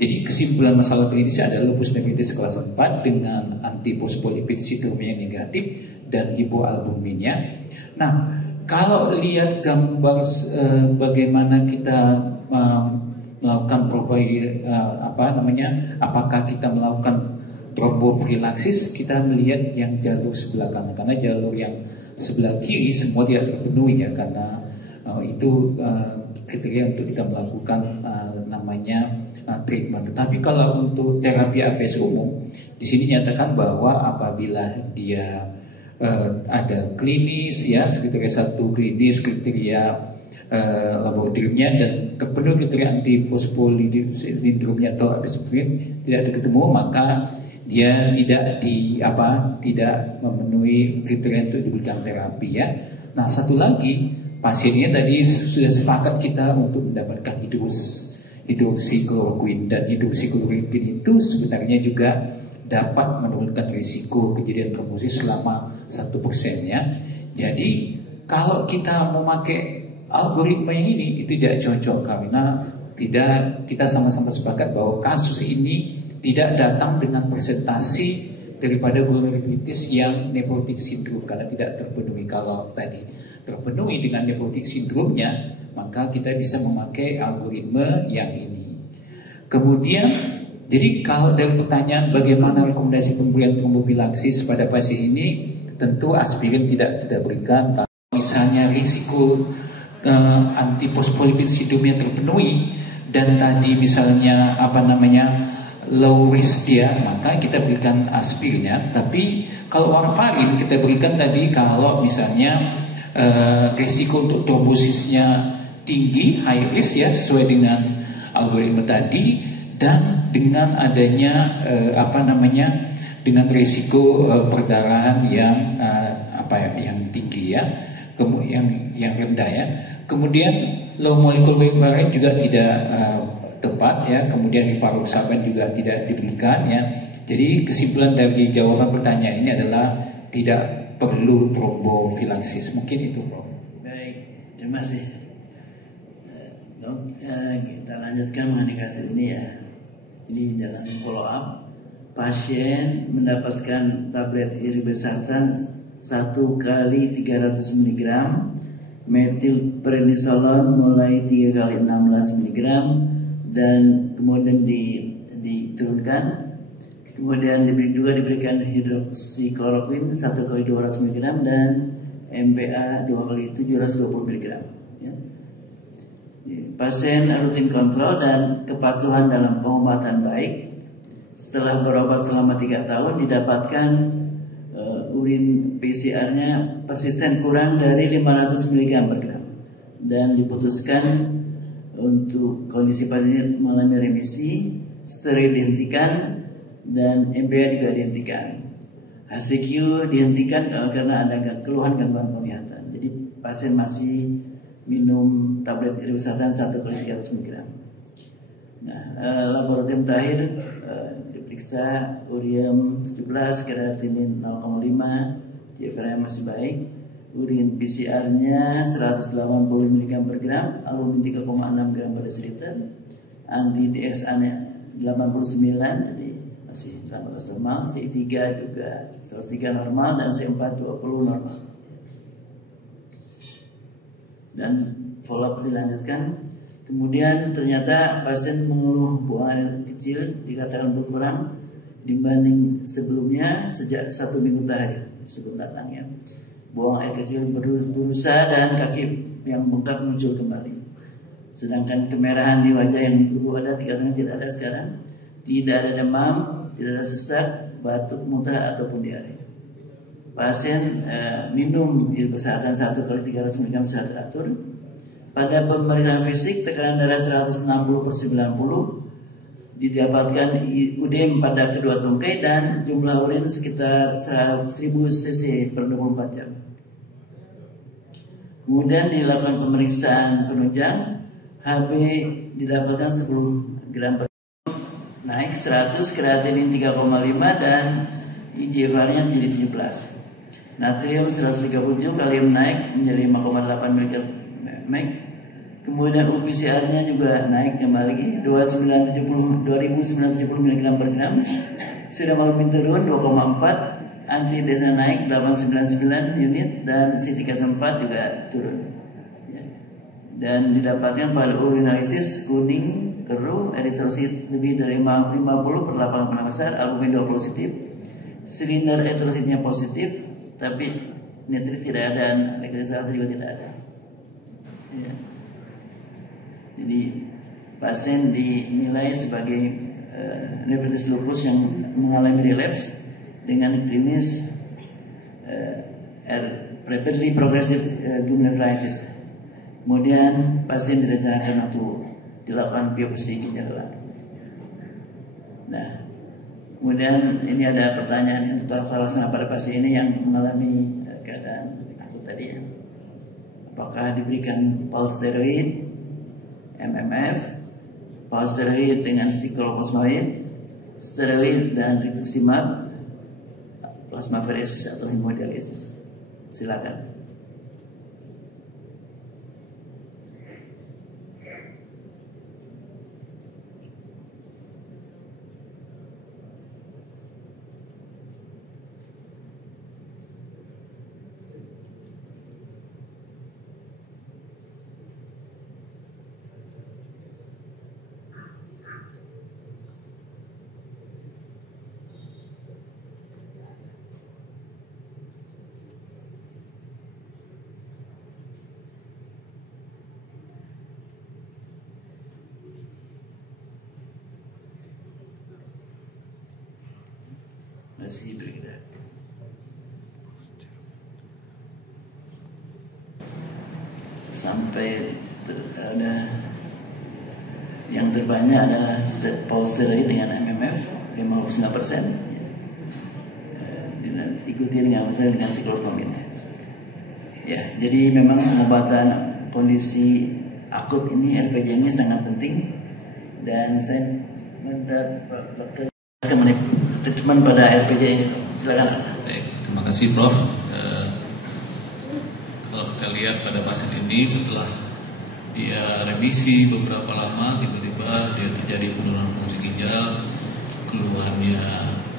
Jadi kesimpulan masalah klinis adalah lupus nephritis kelas 4 dengan antiphospholipid syndrome yang negatif dan hipoalbuminnya. Kalau lihat gambar bagaimana kita melakukan profil apakah kita melakukan trombofilaksis, kita melihat yang jalur sebelah kanan, karena jalur yang sebelah kiri semua tidak terpenuhi ya, karena itu kriteria untuk kita melakukan treatment. Tetapi kalau untuk terapi APS umum, di sini nyatakan bahwa apabila dia ada klinis ya, kriteria 1 klinis, kriteria laboratoriumnya dan terpenuhi kriteria antiphospholipid sindromnya atau APS tidak ketemu, maka dia tidak memenuhi kriteria untuk diberikan terapi ya. Satu lagi, pasiennya tadi sudah sepakat kita untuk mendapatkan hidroksikloroquine, dan hidroksikloroquine itu sebenarnya juga dapat menurunkan risiko kejadian trombosis selama 1% ya. Jadi kalau kita memakai algoritma yang ini itu tidak cocok, karena kita sama-sama sepakat bahwa kasus ini tidak datang dengan presentasi daripada glomerulitis yang nephrotic syndrome, karena tidak terpenuhi. Kalau tadi terpenuhi dengan nephrotic syndrome-nya, maka kita bisa memakai algoritma yang ini. Kemudian, jadi kalau dari pertanyaan bagaimana rekomendasi pemberian trombofilaksis pada pasien ini, tentu aspirin tidak kita berikan. Kalau misalnya risiko antiphospholipid syndrome-nya terpenuhi dan tadi misalnya low risk dia, maka kita berikan aspirinnya. Tapi kalau warfarin kita berikan tadi kalau misalnya risiko untuk trombosisnya tinggi, high risk ya, sesuai dengan algoritma tadi, dan dengan adanya dengan risiko perdarahan yang yang tinggi ya, yang rendah ya. Kemudian low molecular weight variant juga tidak tepat ya, kemudian rivaroxaban juga tidak diberikan ya. Jadi kesimpulan dari jawaban pertanyaan ini adalah tidak perlu trombofilaksis. Mungkin itu, Prof. Baik, terima kasih. Kita lanjutkan mengenai kasus ini ya. Ini dalam follow up, pasien mendapatkan tablet irbesartan 1 kali 300 mg, metilprednisolon mulai 3 kali 16 mg, dan kemudian diturunkan. Kemudian diberikan hidroksikloroquine 1 kali 200 mg dan MPA 2 kali 720 mg ya. Pasien rutin kontrol dan kepatuhan dalam pengobatan baik. Setelah berobat selama 3 tahun didapatkan urin PCR-nya persisten kurang dari 500 mg per gram, dan diputuskan untuk kondisi pasien mengalami remisi, steril dihentikan, dan MPA juga dihentikan. HCQ dihentikan karena ada keluhan gangguan penglihatan. Jadi pasien masih minum tablet irbesartan 1 kali 300 mg. Nah, laboratorium terakhir diperiksa ureum 17, kreatinin 0,5, GFR masih baik. Urin PCR-nya 180 mg per gram, albumin 3,6 gram per desiliter, anti DSA-nya 89, jadi masih dalam batas normal. C3 juga 103 normal dan C4 20 normal. Dan follow up dilanjutkan. Kemudian ternyata pasien mengeluh buang air kecil dikatakan berkurang dibanding sebelumnya sejak 1 minggu terakhir sebelum datangnya. Buang air kecil berusaha dan kaki yang bengkak muncul kembali. Sedangkan kemerahan di wajah yang dulu ada dikatakan tidak ada sekarang. Tidak ada demam, tidak ada sesak, batuk, muntah ataupun diare. Pasien minum irbesartan 1 kali 300 mg secara teratur. Pada pemeriksaan fisik tekanan darah 160/90, didapatkan UDM pada kedua tungkai dan jumlah urin sekitar 1000 cc per 24 jam. Kemudian dilakukan pemeriksaan penunjang, HB didapatkan 10 gram per naik 100, kreatinin 3,5 dan IGFR-nya menjadi 17. Natrium 137, kalium naik menjadi 5,8 mg. Kemudian UPCR-nya juga naik kembali 2970 mg per gram. Serum albumin turun 2,4, anti DSA naik 899 unit dan C3 juga turun. Dan didapatkan pada urinalisis kuning, keruh, eritrosit lebih dari 50/8 besar, albumin 2 positif, silinder eritrositnya positif, tapi nitrit tidak ada, nekrotisasi juga tidak ada. Ya. Jadi pasien dinilai sebagai nefritis lupus yang mengalami relapse dengan klinis rapidly progressive glomerulitis. Kemudian pasien direncanakan untuk dilakukan biopsi ginjal ulang. Nah, kemudian ini ada pertanyaan yang terlaksana pada pasien ini yang mengalami keadaan akut tadi ya. Apakah diberikan pulse steroid, MMF, pulse steroid dengan stiklophosphamide, steroid dan rituximab, plasmaferesis atau hemodialisis? Silakan. Masih berbeda. Sampai ada yang terbanyak adalah pulse steroid dengan MMF 59%, diikuti dengan siklophosphamide. Ya, jadi memang pengobatan kondisi akut ini RPG ini sangat penting dan saya minta Dr. treatment pada RPG. Silakan. Baik, terima kasih Prof. Kalau kita lihat pada pasien ini setelah dia remisi beberapa lama, tiba-tiba dia terjadi penurunan fungsi ginjal, keluhannya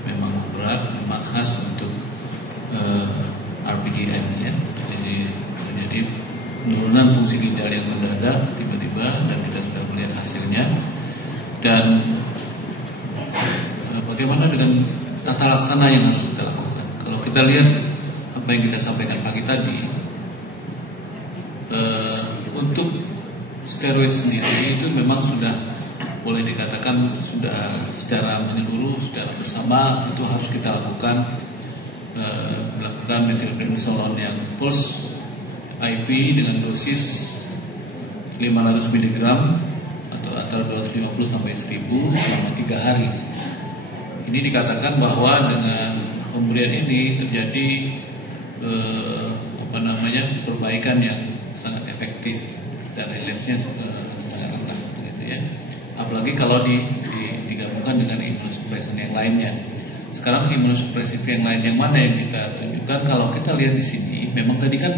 memang berat, memang khas untuk RPGN ya. Jadi terjadi penurunan fungsi ginjal yang mendadak tiba-tiba dan kita sudah melihat hasilnya. Dan bagaimana dengan tata laksana yang harus kita lakukan? Kalau kita lihat apa yang kita sampaikan pagi tadi, untuk steroid sendiri itu memang sudah boleh dikatakan sudah secara menyeluruh, secara bersama itu harus kita lakukan, melakukan metilprednisolon yang pulse IP dengan dosis 500 mg atau antara 250 sampai 1000 selama 3 hari. Ini dikatakan bahwa dengan pemberian ini terjadi perbaikan yang sangat efektif dan reliefnya sangat rendah gitu ya. Apalagi kalau digabungkan dengan imunosupresan yang lainnya. Sekarang imunosupresif yang lain yang mana yang kita tunjukkan? Kalau kita lihat di sini, memang tadi kan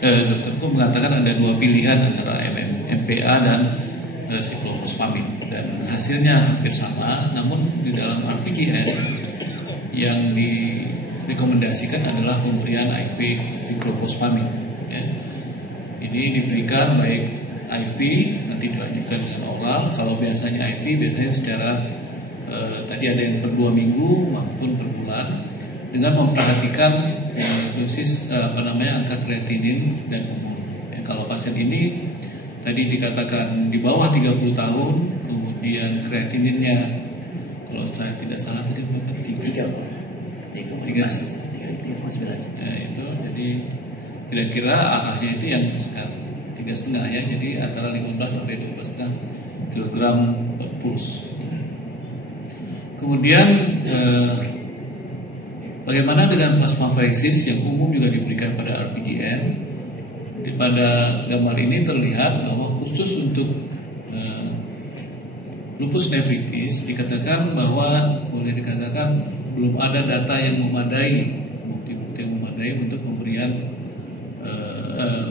dokterku mengatakan ada dua pilihan antara MPA dan siklofosfamid, dan hasilnya hampir sama. Namun di dalam RPGN yang direkomendasikan adalah pemberian IP siklofosfamid. Ya. Ini diberikan baik IP nanti dilanjutkan dengan oral. Kalau biasanya IP biasanya secara tadi ada yang per 2 minggu maupun per bulan, dengan memperhatikan dosis angka kreatinin dan umur. Ya, kalau pasien ini tadi dikatakan di bawah 30 tahun, kemudian kreatininnya kalau saya tidak salah tadi berapa? 3,9. Ya, itu jadi kira-kira arahnya itu yang sekarang 3,5 ya, jadi antara 15 sampai 12,5 kg per puls. Kemudian bagaimana dengan plasmaferesis yang umum juga diberikan pada RPGN? Pada gambar ini terlihat bahwa khusus untuk lupus nephritis dikatakan bahwa boleh dikatakan belum ada data yang memadai, bukti-bukti yang memadai untuk pemberian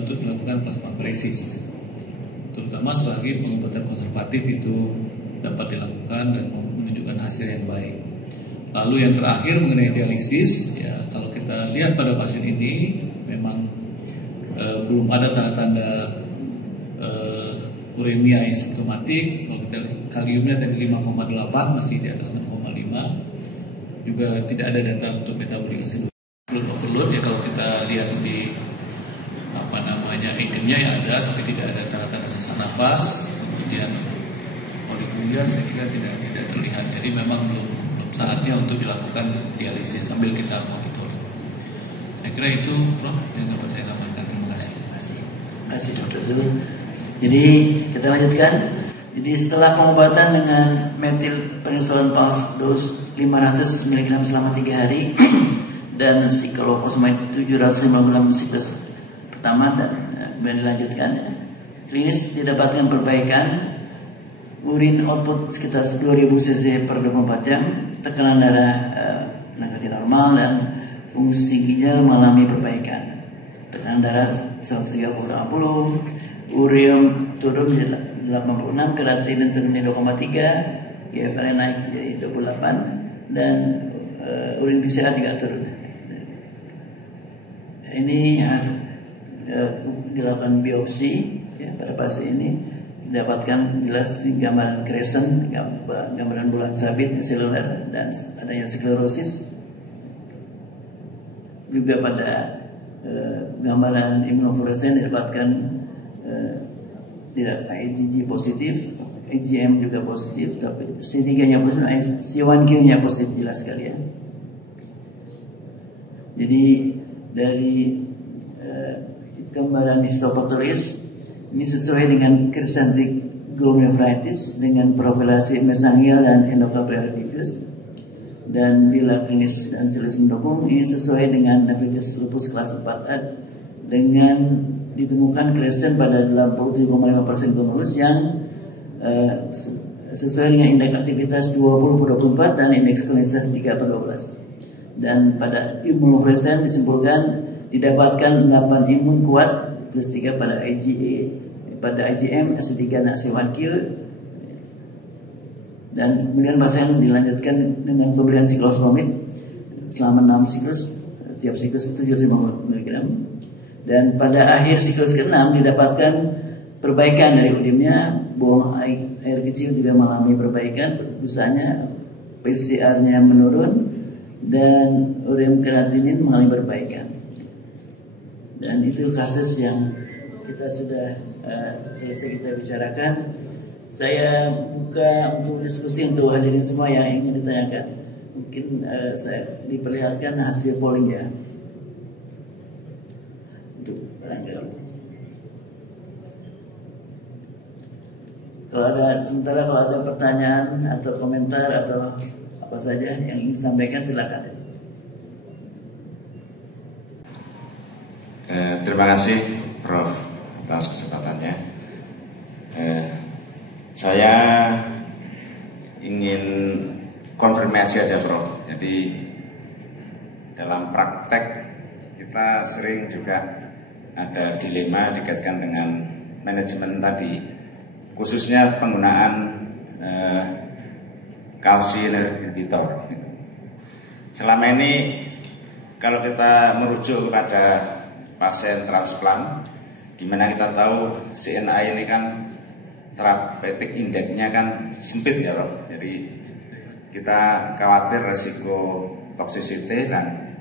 untuk melakukan plasmaferesis, terutama selagi pengobatan konservatif itu dapat dilakukan dan menunjukkan hasil yang baik. Lalu yang terakhir mengenai dialisis, ya kalau kita lihat pada pasien ini memang belum ada tanda-tanda uremia yang simptomatik. Kalau kita lihat kaliumnya tadi 5,8 masih di atas 6,5. Juga tidak ada data untuk metabolik acidosis fluid overload ya, kalau kita lihat di agennya ya ada, tapi tidak ada tanda-tanda sesak napas. Kemudian oliguria saya kira tidak terlihat. Jadi memang belum saatnya untuk dilakukan dialisis sambil kita monitor. Saya kira itu Prof yang dapat saya tambahkan. Terima kasih. Terima kasih Dr. Zul. Jadi kita lanjutkan. Jadi setelah pengobatan dengan metil peninsulan pulse dose 500 mg selama 3 hari dan siklofosfamid 750 mg siklus pertama dan kemudian dilanjutkan, klinis didapatkan perbaikan, urin output sekitar 2000 cc per 24 jam, tekanan darah negatif normal dan fungsi ginjal mengalami perbaikan. Tekanan darah 130/80, ureum turun 86, kreatinin turun 2,3, GFR naik jadi 28 dan urin PCR juga turun. Ini dilakukan biopsi ya, pada pasien ini didapatkan jelas gambaran crescent, gambaran bulan sabit seluler dan adanya sklerosis. Juga pada gambaran imunofluoresen didapatkan tidak IgG positif, IgM juga positif, tapi C3-nya positif, C1q-nya positif jelas sekali ya. Jadi dari gambaran histopatologis ini sesuai dengan crescentic glomerulitis dengan profilasi mesangial dan endocardial diffuse, dan bila klinis dan serius mendukung ini sesuai dengan nephritis lupus kelas 4A dengan ditemukan crescent pada 87,5% glomerulus yang sesuai dengan indeks aktivitas 20/24 dan indeks klinisis 3/12. Dan pada imunofluoresen disimpulkan didapatkan 8 imun kuat plus 3 pada IgA, pada IgM, S3 dan C1q. Dan kemudian pasien dilanjutkan dengan pemberian siklofosfamid selama 6 siklus, tiap siklus 750 mg. Dan pada akhir siklus ke-6 didapatkan perbaikan dari udimnya, buang air kecil juga mengalami perbaikan, busanya, PCR-nya menurun, dan ureum kreatinin mengalami perbaikan. Dan itu kasus yang kita sudah selesai kita bicarakan. Saya buka untuk diskusi untuk hadirin semua yang ingin ditanyakan. Mungkin saya diperlihatkan hasil polling ya. Untuk barangkali. Sementara kalau ada pertanyaan atau komentar atau apa saja yang ingin disampaikan silakan. Terima kasih Prof atas kesempatannya. Saya ingin konfirmasi aja Prof. Jadi dalam praktek kita sering juga ada dilema dikaitkan dengan manajemen tadi, khususnya penggunaan kalsi inhibitor. Selama ini kalau kita merujuk kepada pasien transplant, dimana kita tahu CNI ini kan therapeutic indeksnya kan sempit ya Rob. Jadi kita khawatir resiko toxicity dan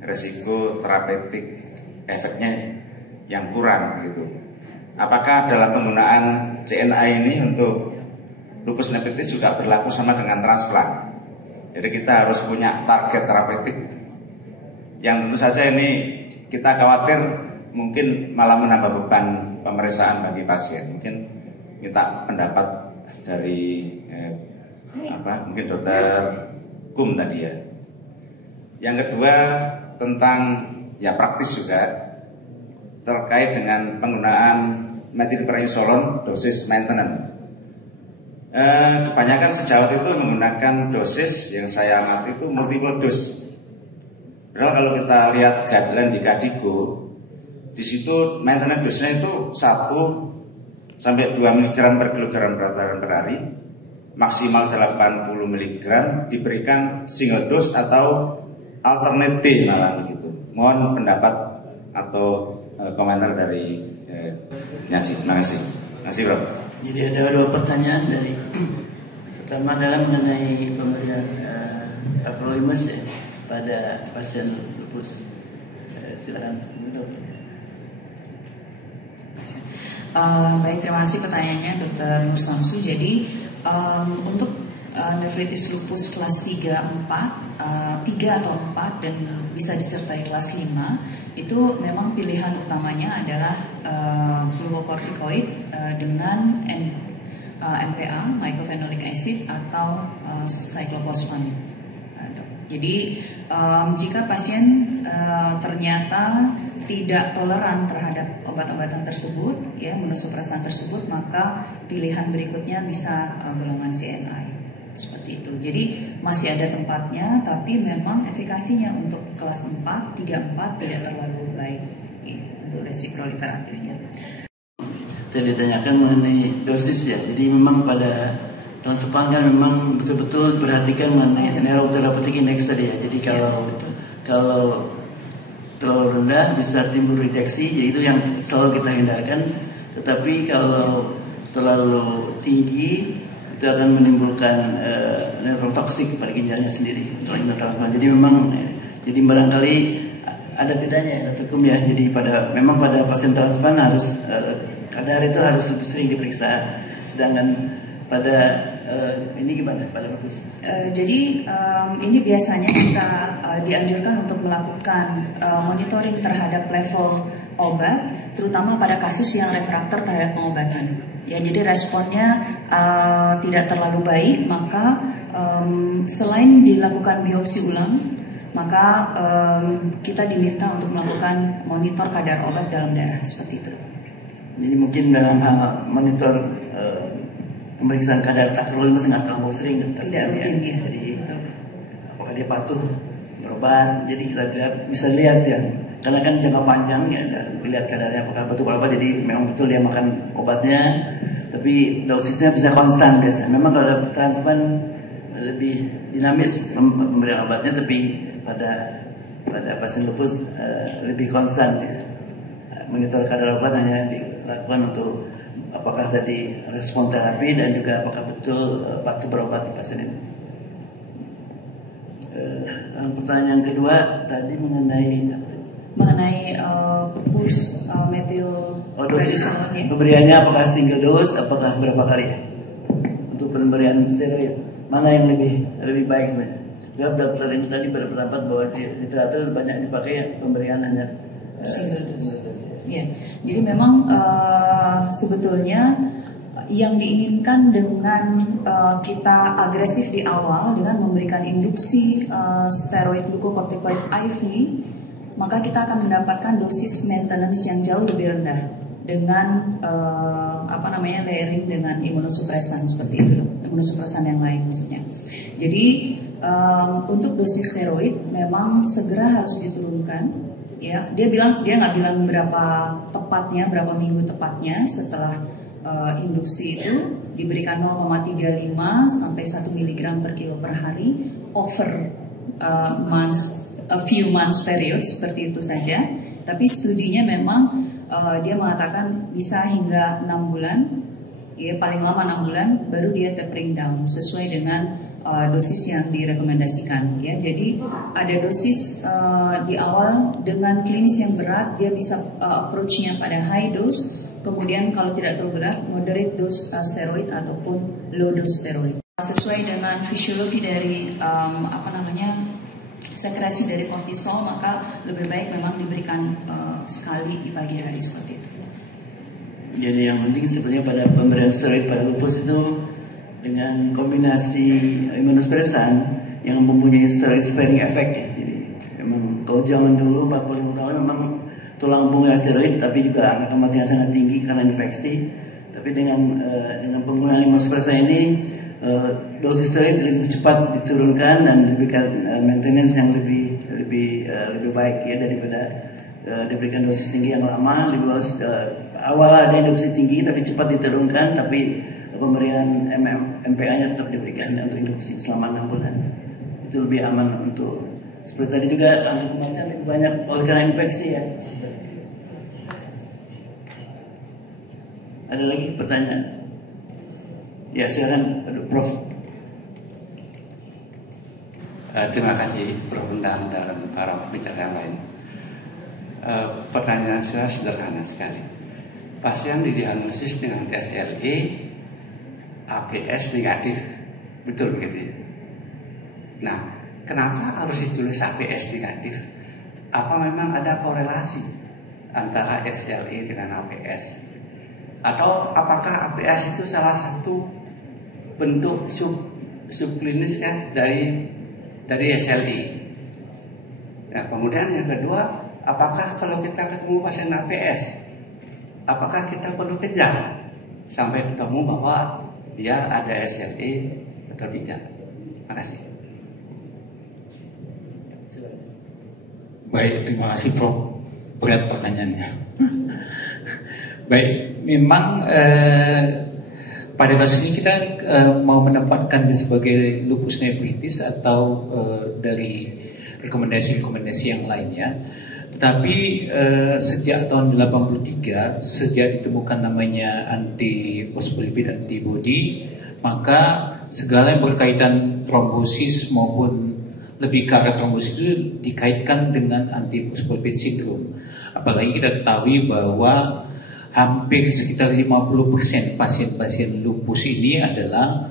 resiko therapeutic efeknya yang kurang gitu. Apakah dalam penggunaan CNI ini untuk lupus nephritis juga berlaku sama dengan transplant? Jadi kita harus punya target terapeutik yang tentu saja ini kita khawatir mungkin malah menambah beban pemeriksaan bagi pasien. Mungkin minta pendapat dari mungkin dokter Kum tadi ya. Yang kedua tentang ya praktis juga terkait dengan penggunaan methylprednisolone dosis maintenance. Kebanyakan sejawat itu menggunakan dosis yang saya amati itu multiple dose. Padahal kalau kita lihat guideline di Kadigo, di situ maintenance dosisnya itu 1 sampai 2 mg per kilogram berat badan per hari, maksimal 80 mg, diberikan single dose atau alternate day malah begitu. Mohon pendapat atau komentar dari Nyaji. Terima kasih. Terima kasih Bro. Jadi ada 2 pertanyaan dari pertama adalah mengenai pemberian tacrolimus ya pada pasien lupus. Silakan dok. Baik, terima kasih pertanyaannya Dr. Nur Samsu. Jadi untuk nefritis lupus kelas 3 atau 4 dan bisa disertai kelas 5 itu memang pilihan utamanya adalah glucocorticoid dengan MPA, mycophenolic acid atau cyclophosphamide. Jadi jika pasien ternyata tidak toleran terhadap obat-obatan tersebut, ya imunosupresan tersebut, maka pilihan berikutnya bisa golongan CNI seperti itu. Jadi masih ada tempatnya, tapi memang efikasinya untuk kelas 4, 3-4 tidak terlalu baik untuk resiproliteratifnya. Tadi ditanyakan mengenai dosis ya. Jadi memang pada transplant kan memang betul-betul perhatikan mengenai neurotherapeutic index tadi ya. Jadi kalau terlalu rendah bisa timbul rejeksi, jadi itu yang selalu kita hindarkan. Tetapi kalau terlalu tinggi itu akan menimbulkan neurotoksik pada ginjalnya sendiri untuk transplant. Jadi memang jadi barangkali ada bedanya ya Dr. Kum ya. Jadi memang pada pasien transplant harus kadar itu harus lebih sering diperiksa. Sedangkan pada ini gimana pada lupus? Jadi ini biasanya kita dianjurkan untuk melakukan monitoring terhadap level obat, terutama pada kasus yang refraktor terhadap pengobatan. Ya, jadi responnya tidak terlalu baik, maka selain dilakukan biopsi ulang, maka kita diminta untuk melakukan monitor kadar obat dalam darah seperti itu. Jadi mungkin dalam hal monitor pemeriksaan kadar tacrolimus nggak terlalu sering, tidak rutin ya. Jadi apakah dia patuh berobat? Jadi kita bisa lihat ya, karena kan jangka panjang ya, lihat kadarnya apakah betul obat. Jadi memang betul dia makan obatnya, tapi dosisnya bisa konstan biasa. Memang kalau ada transplant lebih dinamis pemberian obatnya, tapi pada pasien lupus lebih konstan ya. Monitor kadar obat hanya dilakukan untuk apakah tadi respon terapi dan juga apakah betul patuh berobat di pasien ini. Pertanyaan kedua tadi mengenai pulse metil dosis pemberiannya apakah single dose, apakah berapa kali ya? Untuk pemberian steroid mana yang lebih baik sebenarnya? Jawab dokter ini tadi berpendapat bahwa di literatur banyak dipakai pemberian hanya single dose. Ya, jadi memang sebetulnya yang diinginkan dengan kita agresif di awal dengan memberikan induksi steroid glucocorticoid IV maka kita akan mendapatkan dosis maintenance yang jauh lebih rendah dengan layering dengan imunosupresan seperti itu, imunosupresan yang lain maksudnya. Jadi untuk dosis steroid memang segera harus diturunkan. Ya, dia nggak bilang berapa tepatnya, berapa minggu tepatnya setelah induksi itu diberikan 0,35 sampai 1 mg per kilo per hari over a few months period seperti itu saja. Tapi studinya memang dia mengatakan bisa hingga 6 bulan, ya paling lama 6 bulan baru dia tapering down sesuai dengan dosis yang direkomendasikan. Ya, jadi ada dosis di awal dengan klinis yang berat dia bisa approach-nya pada high dose. Kemudian kalau tidak terlalu berat, moderate dose steroid ataupun low dose steroid. Sesuai dengan fisiologi dari sekresi dari kortisol, maka lebih baik memang diberikan sekali di pagi hari seperti itu. Jadi yang penting sebenarnya pada pemberian steroid pada lupus itu dengan kombinasi imunosupresan yang mempunyai steroid sparing effect ya. Jadi memang kalau zaman dulu 45 tahun memang tulang punggung steroid, tapi juga angka kematian sangat tinggi karena infeksi. Tapi dengan penggunaan imunosupresan ini dosis steroid lebih cepat diturunkan dan diberikan maintenance yang lebih baik ya daripada diberikan dosis tinggi yang lama. Awal ada dosis tinggi tapi cepat diturunkan, tapi pemberian MPA-nya tetap diberikan untuk induksi selama 6 bulan. Itu lebih aman untuk seperti tadi juga angka kematian lebih banyak oleh karena infeksi ya. Ada lagi pertanyaan? Ya silakan Prof. Terima kasih Prof. dan para pembicara yang lain. Pertanyaan saya sederhana sekali. Pasien didiagnosis dengan SLE APS negatif, betul begitu? Nah, kenapa harus ditulis APS negatif? Apa memang ada korelasi antara SLE dengan APS? Atau apakah APS itu salah satu bentuk subklinis ya dari SLE? Nah, kemudian yang kedua, apakah kalau kita ketemu pasien APS, apakah kita perlu kejar sampai ketemu bahwa dia ada SLE atau tidak? Terima kasih. Baik, terima kasih Prof. Berat pertanyaannya. Baik, memang pada kasus ini kita mau menempatkan sebagai lupus nephritis atau dari rekomendasi-rekomendasi yang lainnya. Tetapi sejak tahun 83, sejak ditemukan namanya antiphospholipid antibody, maka segala yang berkaitan trombosis maupun lebih ke arah trombosis itu dikaitkan dengan antiphospholipid syndrome. Apalagi kita ketahui bahwa hampir sekitar 50% pasien-pasien lupus ini adalah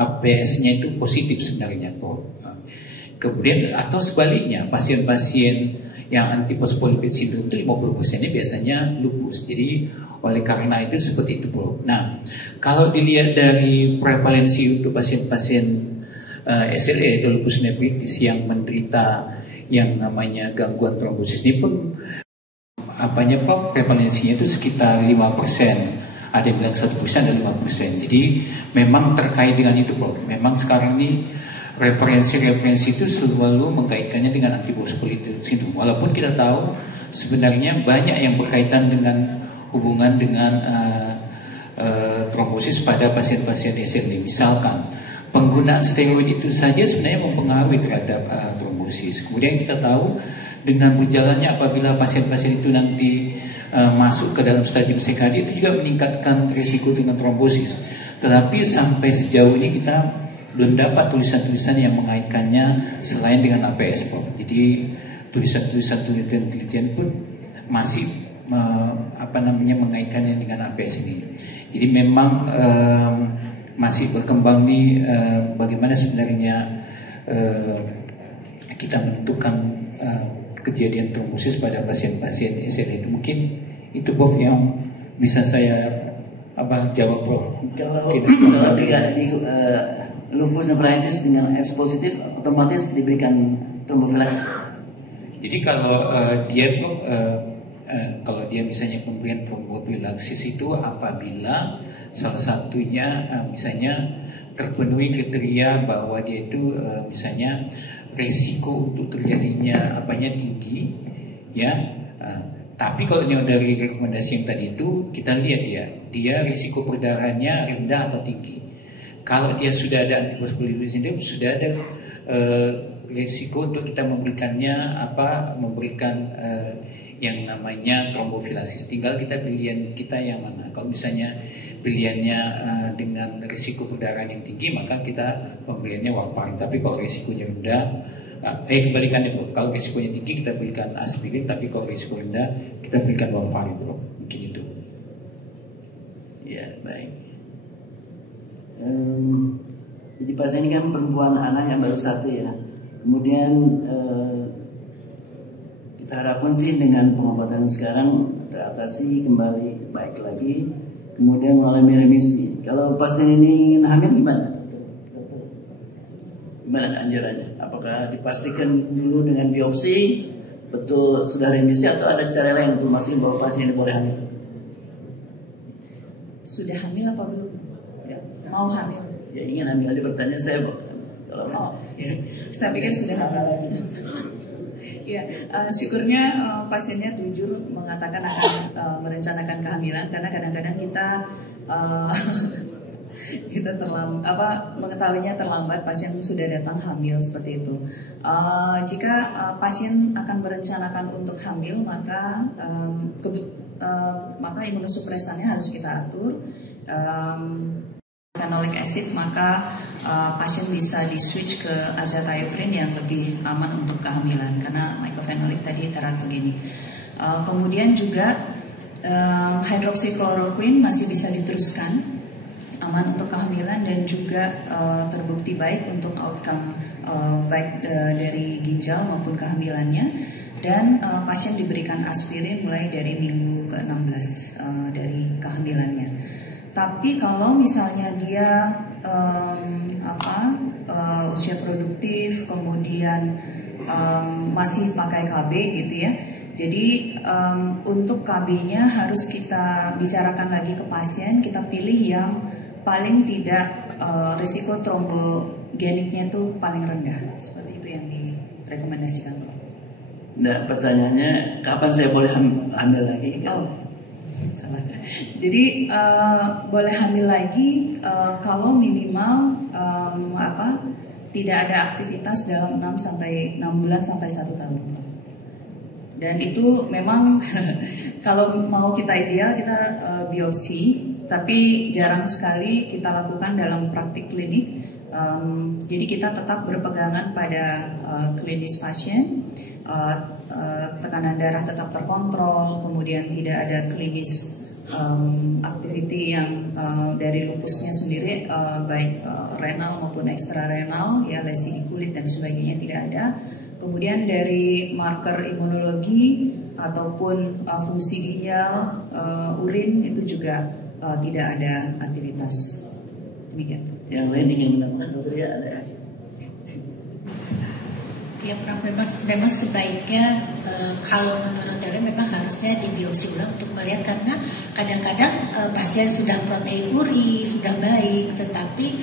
APS-nya itu positif sebenarnya, Prof. Kemudian atau sebaliknya, pasien-pasien yang antiphospholipid syndrome itu 50%-nya biasanya lupus. Jadi oleh karena itu seperti itu, Prof. Nah, kalau dilihat dari prevalensi untuk pasien-pasien SLE atau lupus nephritis yang menderita yang namanya gangguan trombosis ini pun prevalensinya itu sekitar 5%. Ada yang bilang 1%, ada 5%. Jadi memang terkait dengan itu, Prof. Memang sekarang ini referensi itu selalu mengkaitkannya dengan antiphospholipid syndrome. Walaupun kita tahu sebenarnya banyak yang berkaitan dengan hubungan dengan trombosis pada pasien-pasien SLE. Misalkan penggunaan steroid itu saja sebenarnya mempengaruhi terhadap trombosis. Kemudian kita tahu dengan berjalannya apabila pasien-pasien itu nanti masuk ke dalam stadium CKD itu juga meningkatkan risiko dengan trombosis. Tetapi sampai sejauh ini kita belum dapat tulisan-tulisan yang mengaitkannya selain dengan APS, Prof. Jadi tulisan-tulisan penelitian pun masih mengaitkannya dengan APS ini. Jadi memang masih berkembang nih bagaimana sebenarnya kita menentukan kejadian trombosis pada pasien-pasien SLE itu. Mungkin itu, Prof, yang bisa saya jawab, Prof. Kalau lupus nephritis dengan X positif otomatis diberikan trombofilaxis. Jadi kalau kalau dia misalnya pemberian trombofilaksis itu apabila salah satunya misalnya terpenuhi kriteria bahwa dia itu misalnya resiko untuk terjadinya tinggi, ya. Tapi kalau dari rekomendasi yang tadi itu kita lihat dia risiko perdarahannya rendah atau tinggi. Kalau dia sudah ada antihospitalitis sindrom, sudah ada risiko untuk kita memberikan yang namanya trombofilaksis. Tinggal kita pilihan kita yang mana. Kalau misalnya pilihannya dengan risiko perdarahan yang tinggi, maka kita pemberiannya warfarin. Tapi kalau risikonya rendah, kebalikannya bro. Kalau risikonya tinggi kita berikan aspirin, tapi kalau risiko rendah kita berikan warfarin bro. Mungkin itu. Ya baik. Jadi pasien ini kan perempuan, anak yang baru 1 ya. Kemudian kita harapkan sih dengan pengobatan sekarang teratasi kembali baik lagi, kemudian mengalami remisi. Kalau pasien ini ingin hamil gimana? Gimana anjurannya? Apakah dipastikan dulu dengan biopsi betul sudah remisi atau ada cara lain untuk memastikan bahwa pasien ini boleh hamil? Sudah hamil apa belum? Ya, mau hamil? Ya ingin hamil. Ada pertanyaan saya Pak. Saya pikir sudah hamil lagi. Ya, syukurnya pasiennya jujur mengatakan akan merencanakan kehamilan, karena kadang-kadang kita mengetahuinya terlambat, pasien sudah datang hamil seperti itu. Jika pasien akan merencanakan untuk hamil, maka imunosupresannya harus kita atur. Phenolic acid, maka pasien bisa di switch ke azathioprine yang lebih aman untuk kehamilan, karena mycophenolic tadi teratogenik. Kemudian juga hydroxychloroquine masih bisa diteruskan, aman untuk kehamilan dan juga terbukti baik untuk outcome baik dari ginjal maupun kehamilannya. Dan pasien diberikan aspirin mulai dari minggu ke-16 dari kehamilannya. Tapi kalau misalnya dia usia produktif, kemudian masih pakai KB gitu ya. Jadi untuk KB-nya harus kita bicarakan lagi ke pasien, kita pilih yang paling tidak risiko trombogeniknya itu paling rendah. Seperti itu yang direkomendasikan. Nah, pertanyaannya kapan saya boleh hamil lagi? Salah. Jadi boleh hamil lagi kalau minimal tidak ada aktivitas dalam 6 bulan sampai 1 tahun. Dan itu memang kalau mau kita ideal kita biopsi, tapi jarang sekali kita lakukan dalam praktik klinik. Jadi kita tetap berpegangan pada klinis pasien. Tekanan darah tetap terkontrol, kemudian tidak ada klinis activity yang dari lupusnya sendiri, baik renal maupun ekstrarenal, ya lesi di kulit dan sebagainya tidak ada. Kemudian dari marker imunologi ataupun fungsi ginjal, urin itu juga tidak ada aktivitas. Demikian. Yang lain ingin menambahkan dokter ya ada. Ya, memang sebaiknya kalau menurut Ellen memang harusnya dibiopsi ulang untuk melihat, karena kadang-kadang pasien sudah protein uri sudah baik, tetapi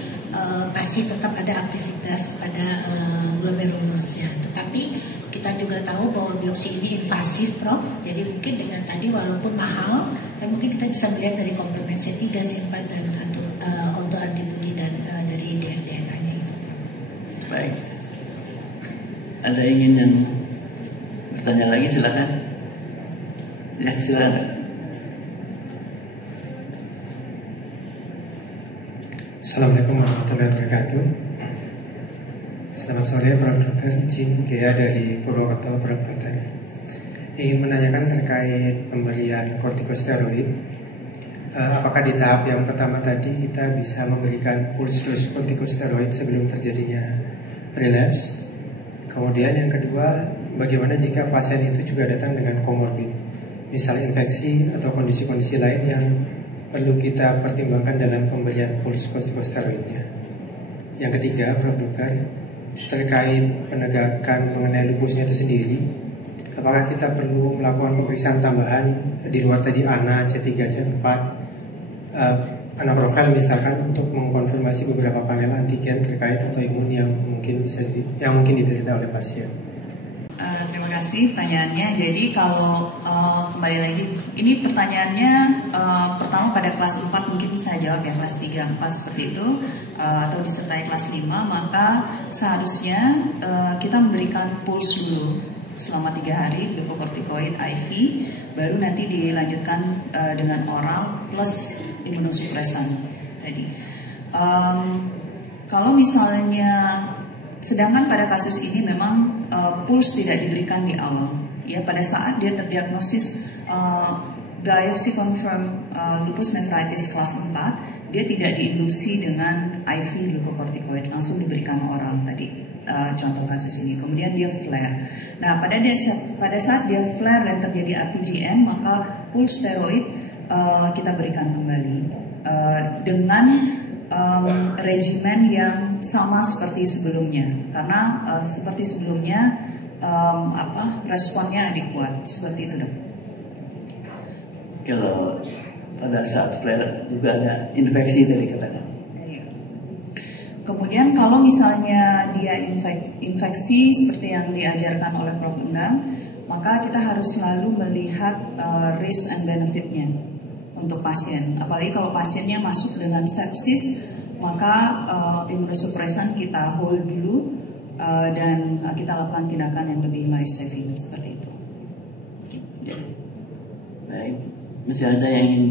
masih tetap ada aktivitas pada glomerulusnya. Tetapi kita juga tahu bahwa biopsi ini invasif, Prof. Jadi mungkin dengan tadi walaupun mahal, tapi mungkin kita bisa melihat dari komplement C3, C4 dan untuk antibodi dan dari dsDNA-nya itu. Baik. Ada ingin yang bertanya lagi, silakan. Ya, silakan. Assalamualaikum warahmatullahi wabarakatuh. Selamat sore Prof. Dr. Jin Gea dari Purwokerto, Prof. Dr. Ingin menanyakan terkait pemberian kortikosteroid. Apakah di tahap yang pertama tadi kita bisa memberikan pulse dose kortikosteroid sebelum terjadinya relapse? Kemudian yang kedua, bagaimana jika pasien itu juga datang dengan komorbid, misal infeksi atau kondisi-kondisi lain yang perlu kita pertimbangkan dalam pemberian pulse kortikosteroidnya. Yang ketiga, Prof. Dokter, terkait penegakan mengenai lupusnya itu sendiri, apakah kita perlu melakukan pemeriksaan tambahan di luar tadi ANA, C3, C4, ANA profil misalkan untuk mengkonfirmasi beberapa panel antigen terkait autoimun yang mungkin diderita oleh pasien? Terima kasih pertanyaannya. Jadi kalau kembali lagi, ini pertanyaannya pertama pada kelas 4 mungkin bisa jawab ya, kelas 3, 4 seperti itu, atau disertai kelas 5, maka seharusnya kita memberikan pulse dulu selama 3 hari, glukokortikoid IV, baru nanti dilanjutkan dengan oral plus imunosupresan tadi. Kalau misalnya, sedangkan pada kasus ini memang pulse tidak diberikan di awal. Ya, pada saat dia terdiagnosis biopsi confirm lupus nephritis kelas 4, dia tidak diinduksi dengan IV glukokortikoid, langsung diberikan oral tadi. Contoh kasus ini, kemudian dia flare. Nah, pada saat dia flare dan terjadi RPGN, maka pulse steroid kita berikan kembali dengan regimen yang sama seperti sebelumnya, karena seperti sebelumnya responnya adekuat, seperti itu dok. Kalau pada saat flare juga ada infeksi tadi katakan. Kemudian kalau misalnya dia infeksi seperti yang diajarkan oleh Prof. Endang, maka kita harus selalu melihat risk and benefitnya untuk pasien. Apalagi kalau pasiennya masuk dengan sepsis, maka imunosupresan kita hold dulu dan kita lakukan tindakan yang lebih life saving seperti itu. Ya. Baik, masih ada yang ingin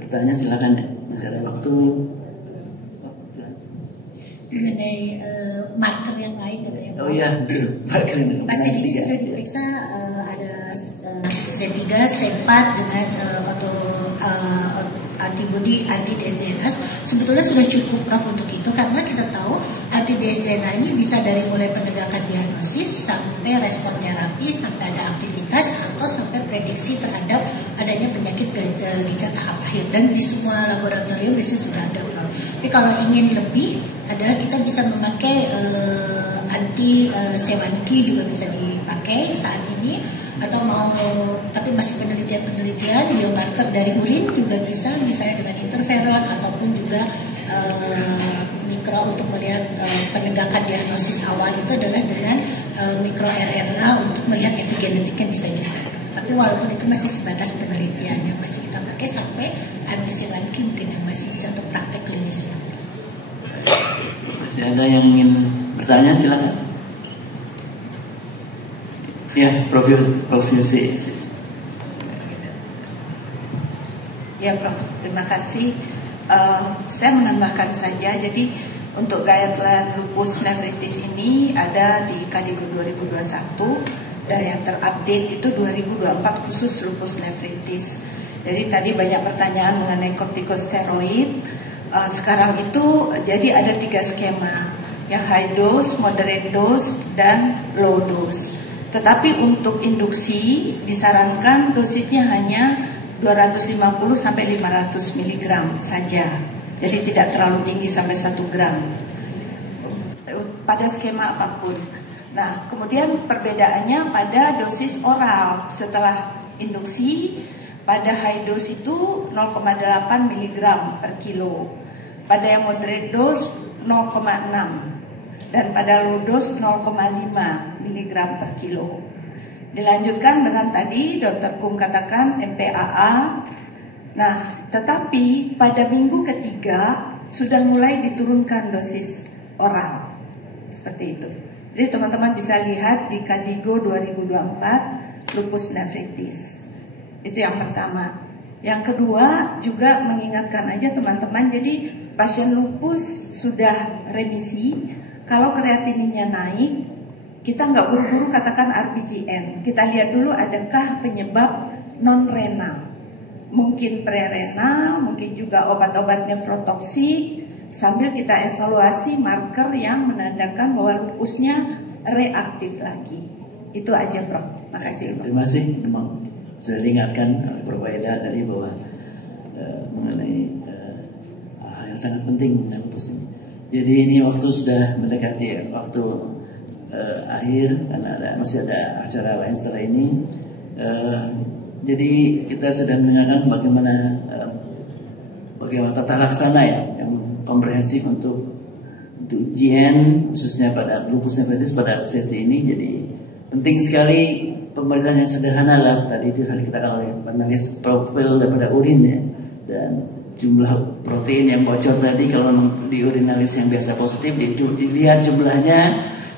bertanya, silakan ya. Masih ada waktu. Mengenai marker yang lain katanya. Oh iya, marker yang pasien ini sudah diperiksa ada C3, C4 dengan antibody anti DSDNA. Sebetulnya sudah cukup Prof untuk itu, karena kita tahu anti DSDNA ini bisa dari mulai penegakan diagnosis sampai respon terapi, sampai ada aktivitas atau sampai prediksi terhadap adanya penyakit ginjal tahap akhir, dan di semua laboratorium biasanya sudah ada Prof. Tapi kalau ingin lebih adalah kita bisa memakai anti C1q juga bisa dipakai saat ini, atau mau tapi masih penelitian biomarker dari urin juga bisa, misalnya dengan interferon ataupun juga mikro untuk melihat penegakan diagnosis awal itu adalah dengan mikro RNA untuk melihat epigenetiknya bisa juga. Tapi walaupun itu masih sebatas penelitian yang masih kita pakai, sampai anti C1q mungkin yang masih bisa untuk praktek klinisnya. Masih ada yang ingin bertanya, silakan. Ya, Prof. Yusi. Ya, Prof. Terima kasih. Saya menambahkan saja, jadi untuk guideline lupus nephritis ini ada di KDIGO 2021 dan yang terupdate itu 2024 khusus lupus nephritis. Jadi tadi banyak pertanyaan mengenai kortikosteroid. Sekarang itu jadi ada 3 skema, yang high dose, moderate dose, dan low dose. Tetapi untuk induksi disarankan dosisnya hanya 250 sampai 500 mg saja. Jadi tidak terlalu tinggi sampai 1 gram pada skema apapun. Nah, kemudian perbedaannya pada dosis oral setelah induksi. Pada high dose itu 0,8 mg per kilo. Pada yang moderate dose 0,6. Dan pada low dose 0,5 mg per kilo. Dilanjutkan dengan tadi Dr. Kum katakan MPAA. Nah, tetapi pada minggu ketiga sudah mulai diturunkan dosis oral. Seperti itu. Jadi teman-teman bisa lihat di KDIGO 2024 lupus nephritis. Itu yang pertama. Yang kedua juga mengingatkan aja teman-teman, jadi pasien lupus sudah remisi, kalau kreatininnya naik, kita nggak buru-buru katakan RPGN. Kita lihat dulu adakah penyebab non-renal. Mungkin prerenal, mungkin juga obat-obat nefrotoksik, sambil kita evaluasi marker yang menandakan bahwa lupusnya reaktif lagi. Itu aja Prof. Makasih Prof. Terima kasih. Memang sudah diingatkan oleh Prof. Aida tadi bahwa mengenai hal yang sangat penting dengan lupus ini. Jadi ini waktu sudah mendekati waktu akhir karena masih ada acara lain setelah ini. Jadi kita sedang mendengarkan bagaimana tata laksana yang komprehensif untuk ujian khususnya pada lupus nefritis pada sesi ini. Jadi penting sekali pemeriksaan yang sederhana lah tadi dikatakan oleh panelis, profil daripada urin ya, dan jumlah protein yang bocor tadi. Kalau di urinalis yang biasa positif dilihat jumlahnya,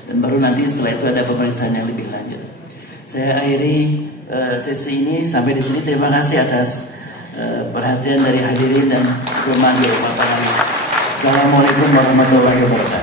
dan baru nanti setelah itu ada pemeriksaan yang lebih lanjut. Saya akhiri sesi ini sampai di sini. Terima kasih atas perhatian dari hadirin dan bermanfaat. Assalamualaikum warahmatullahi wabarakatuh.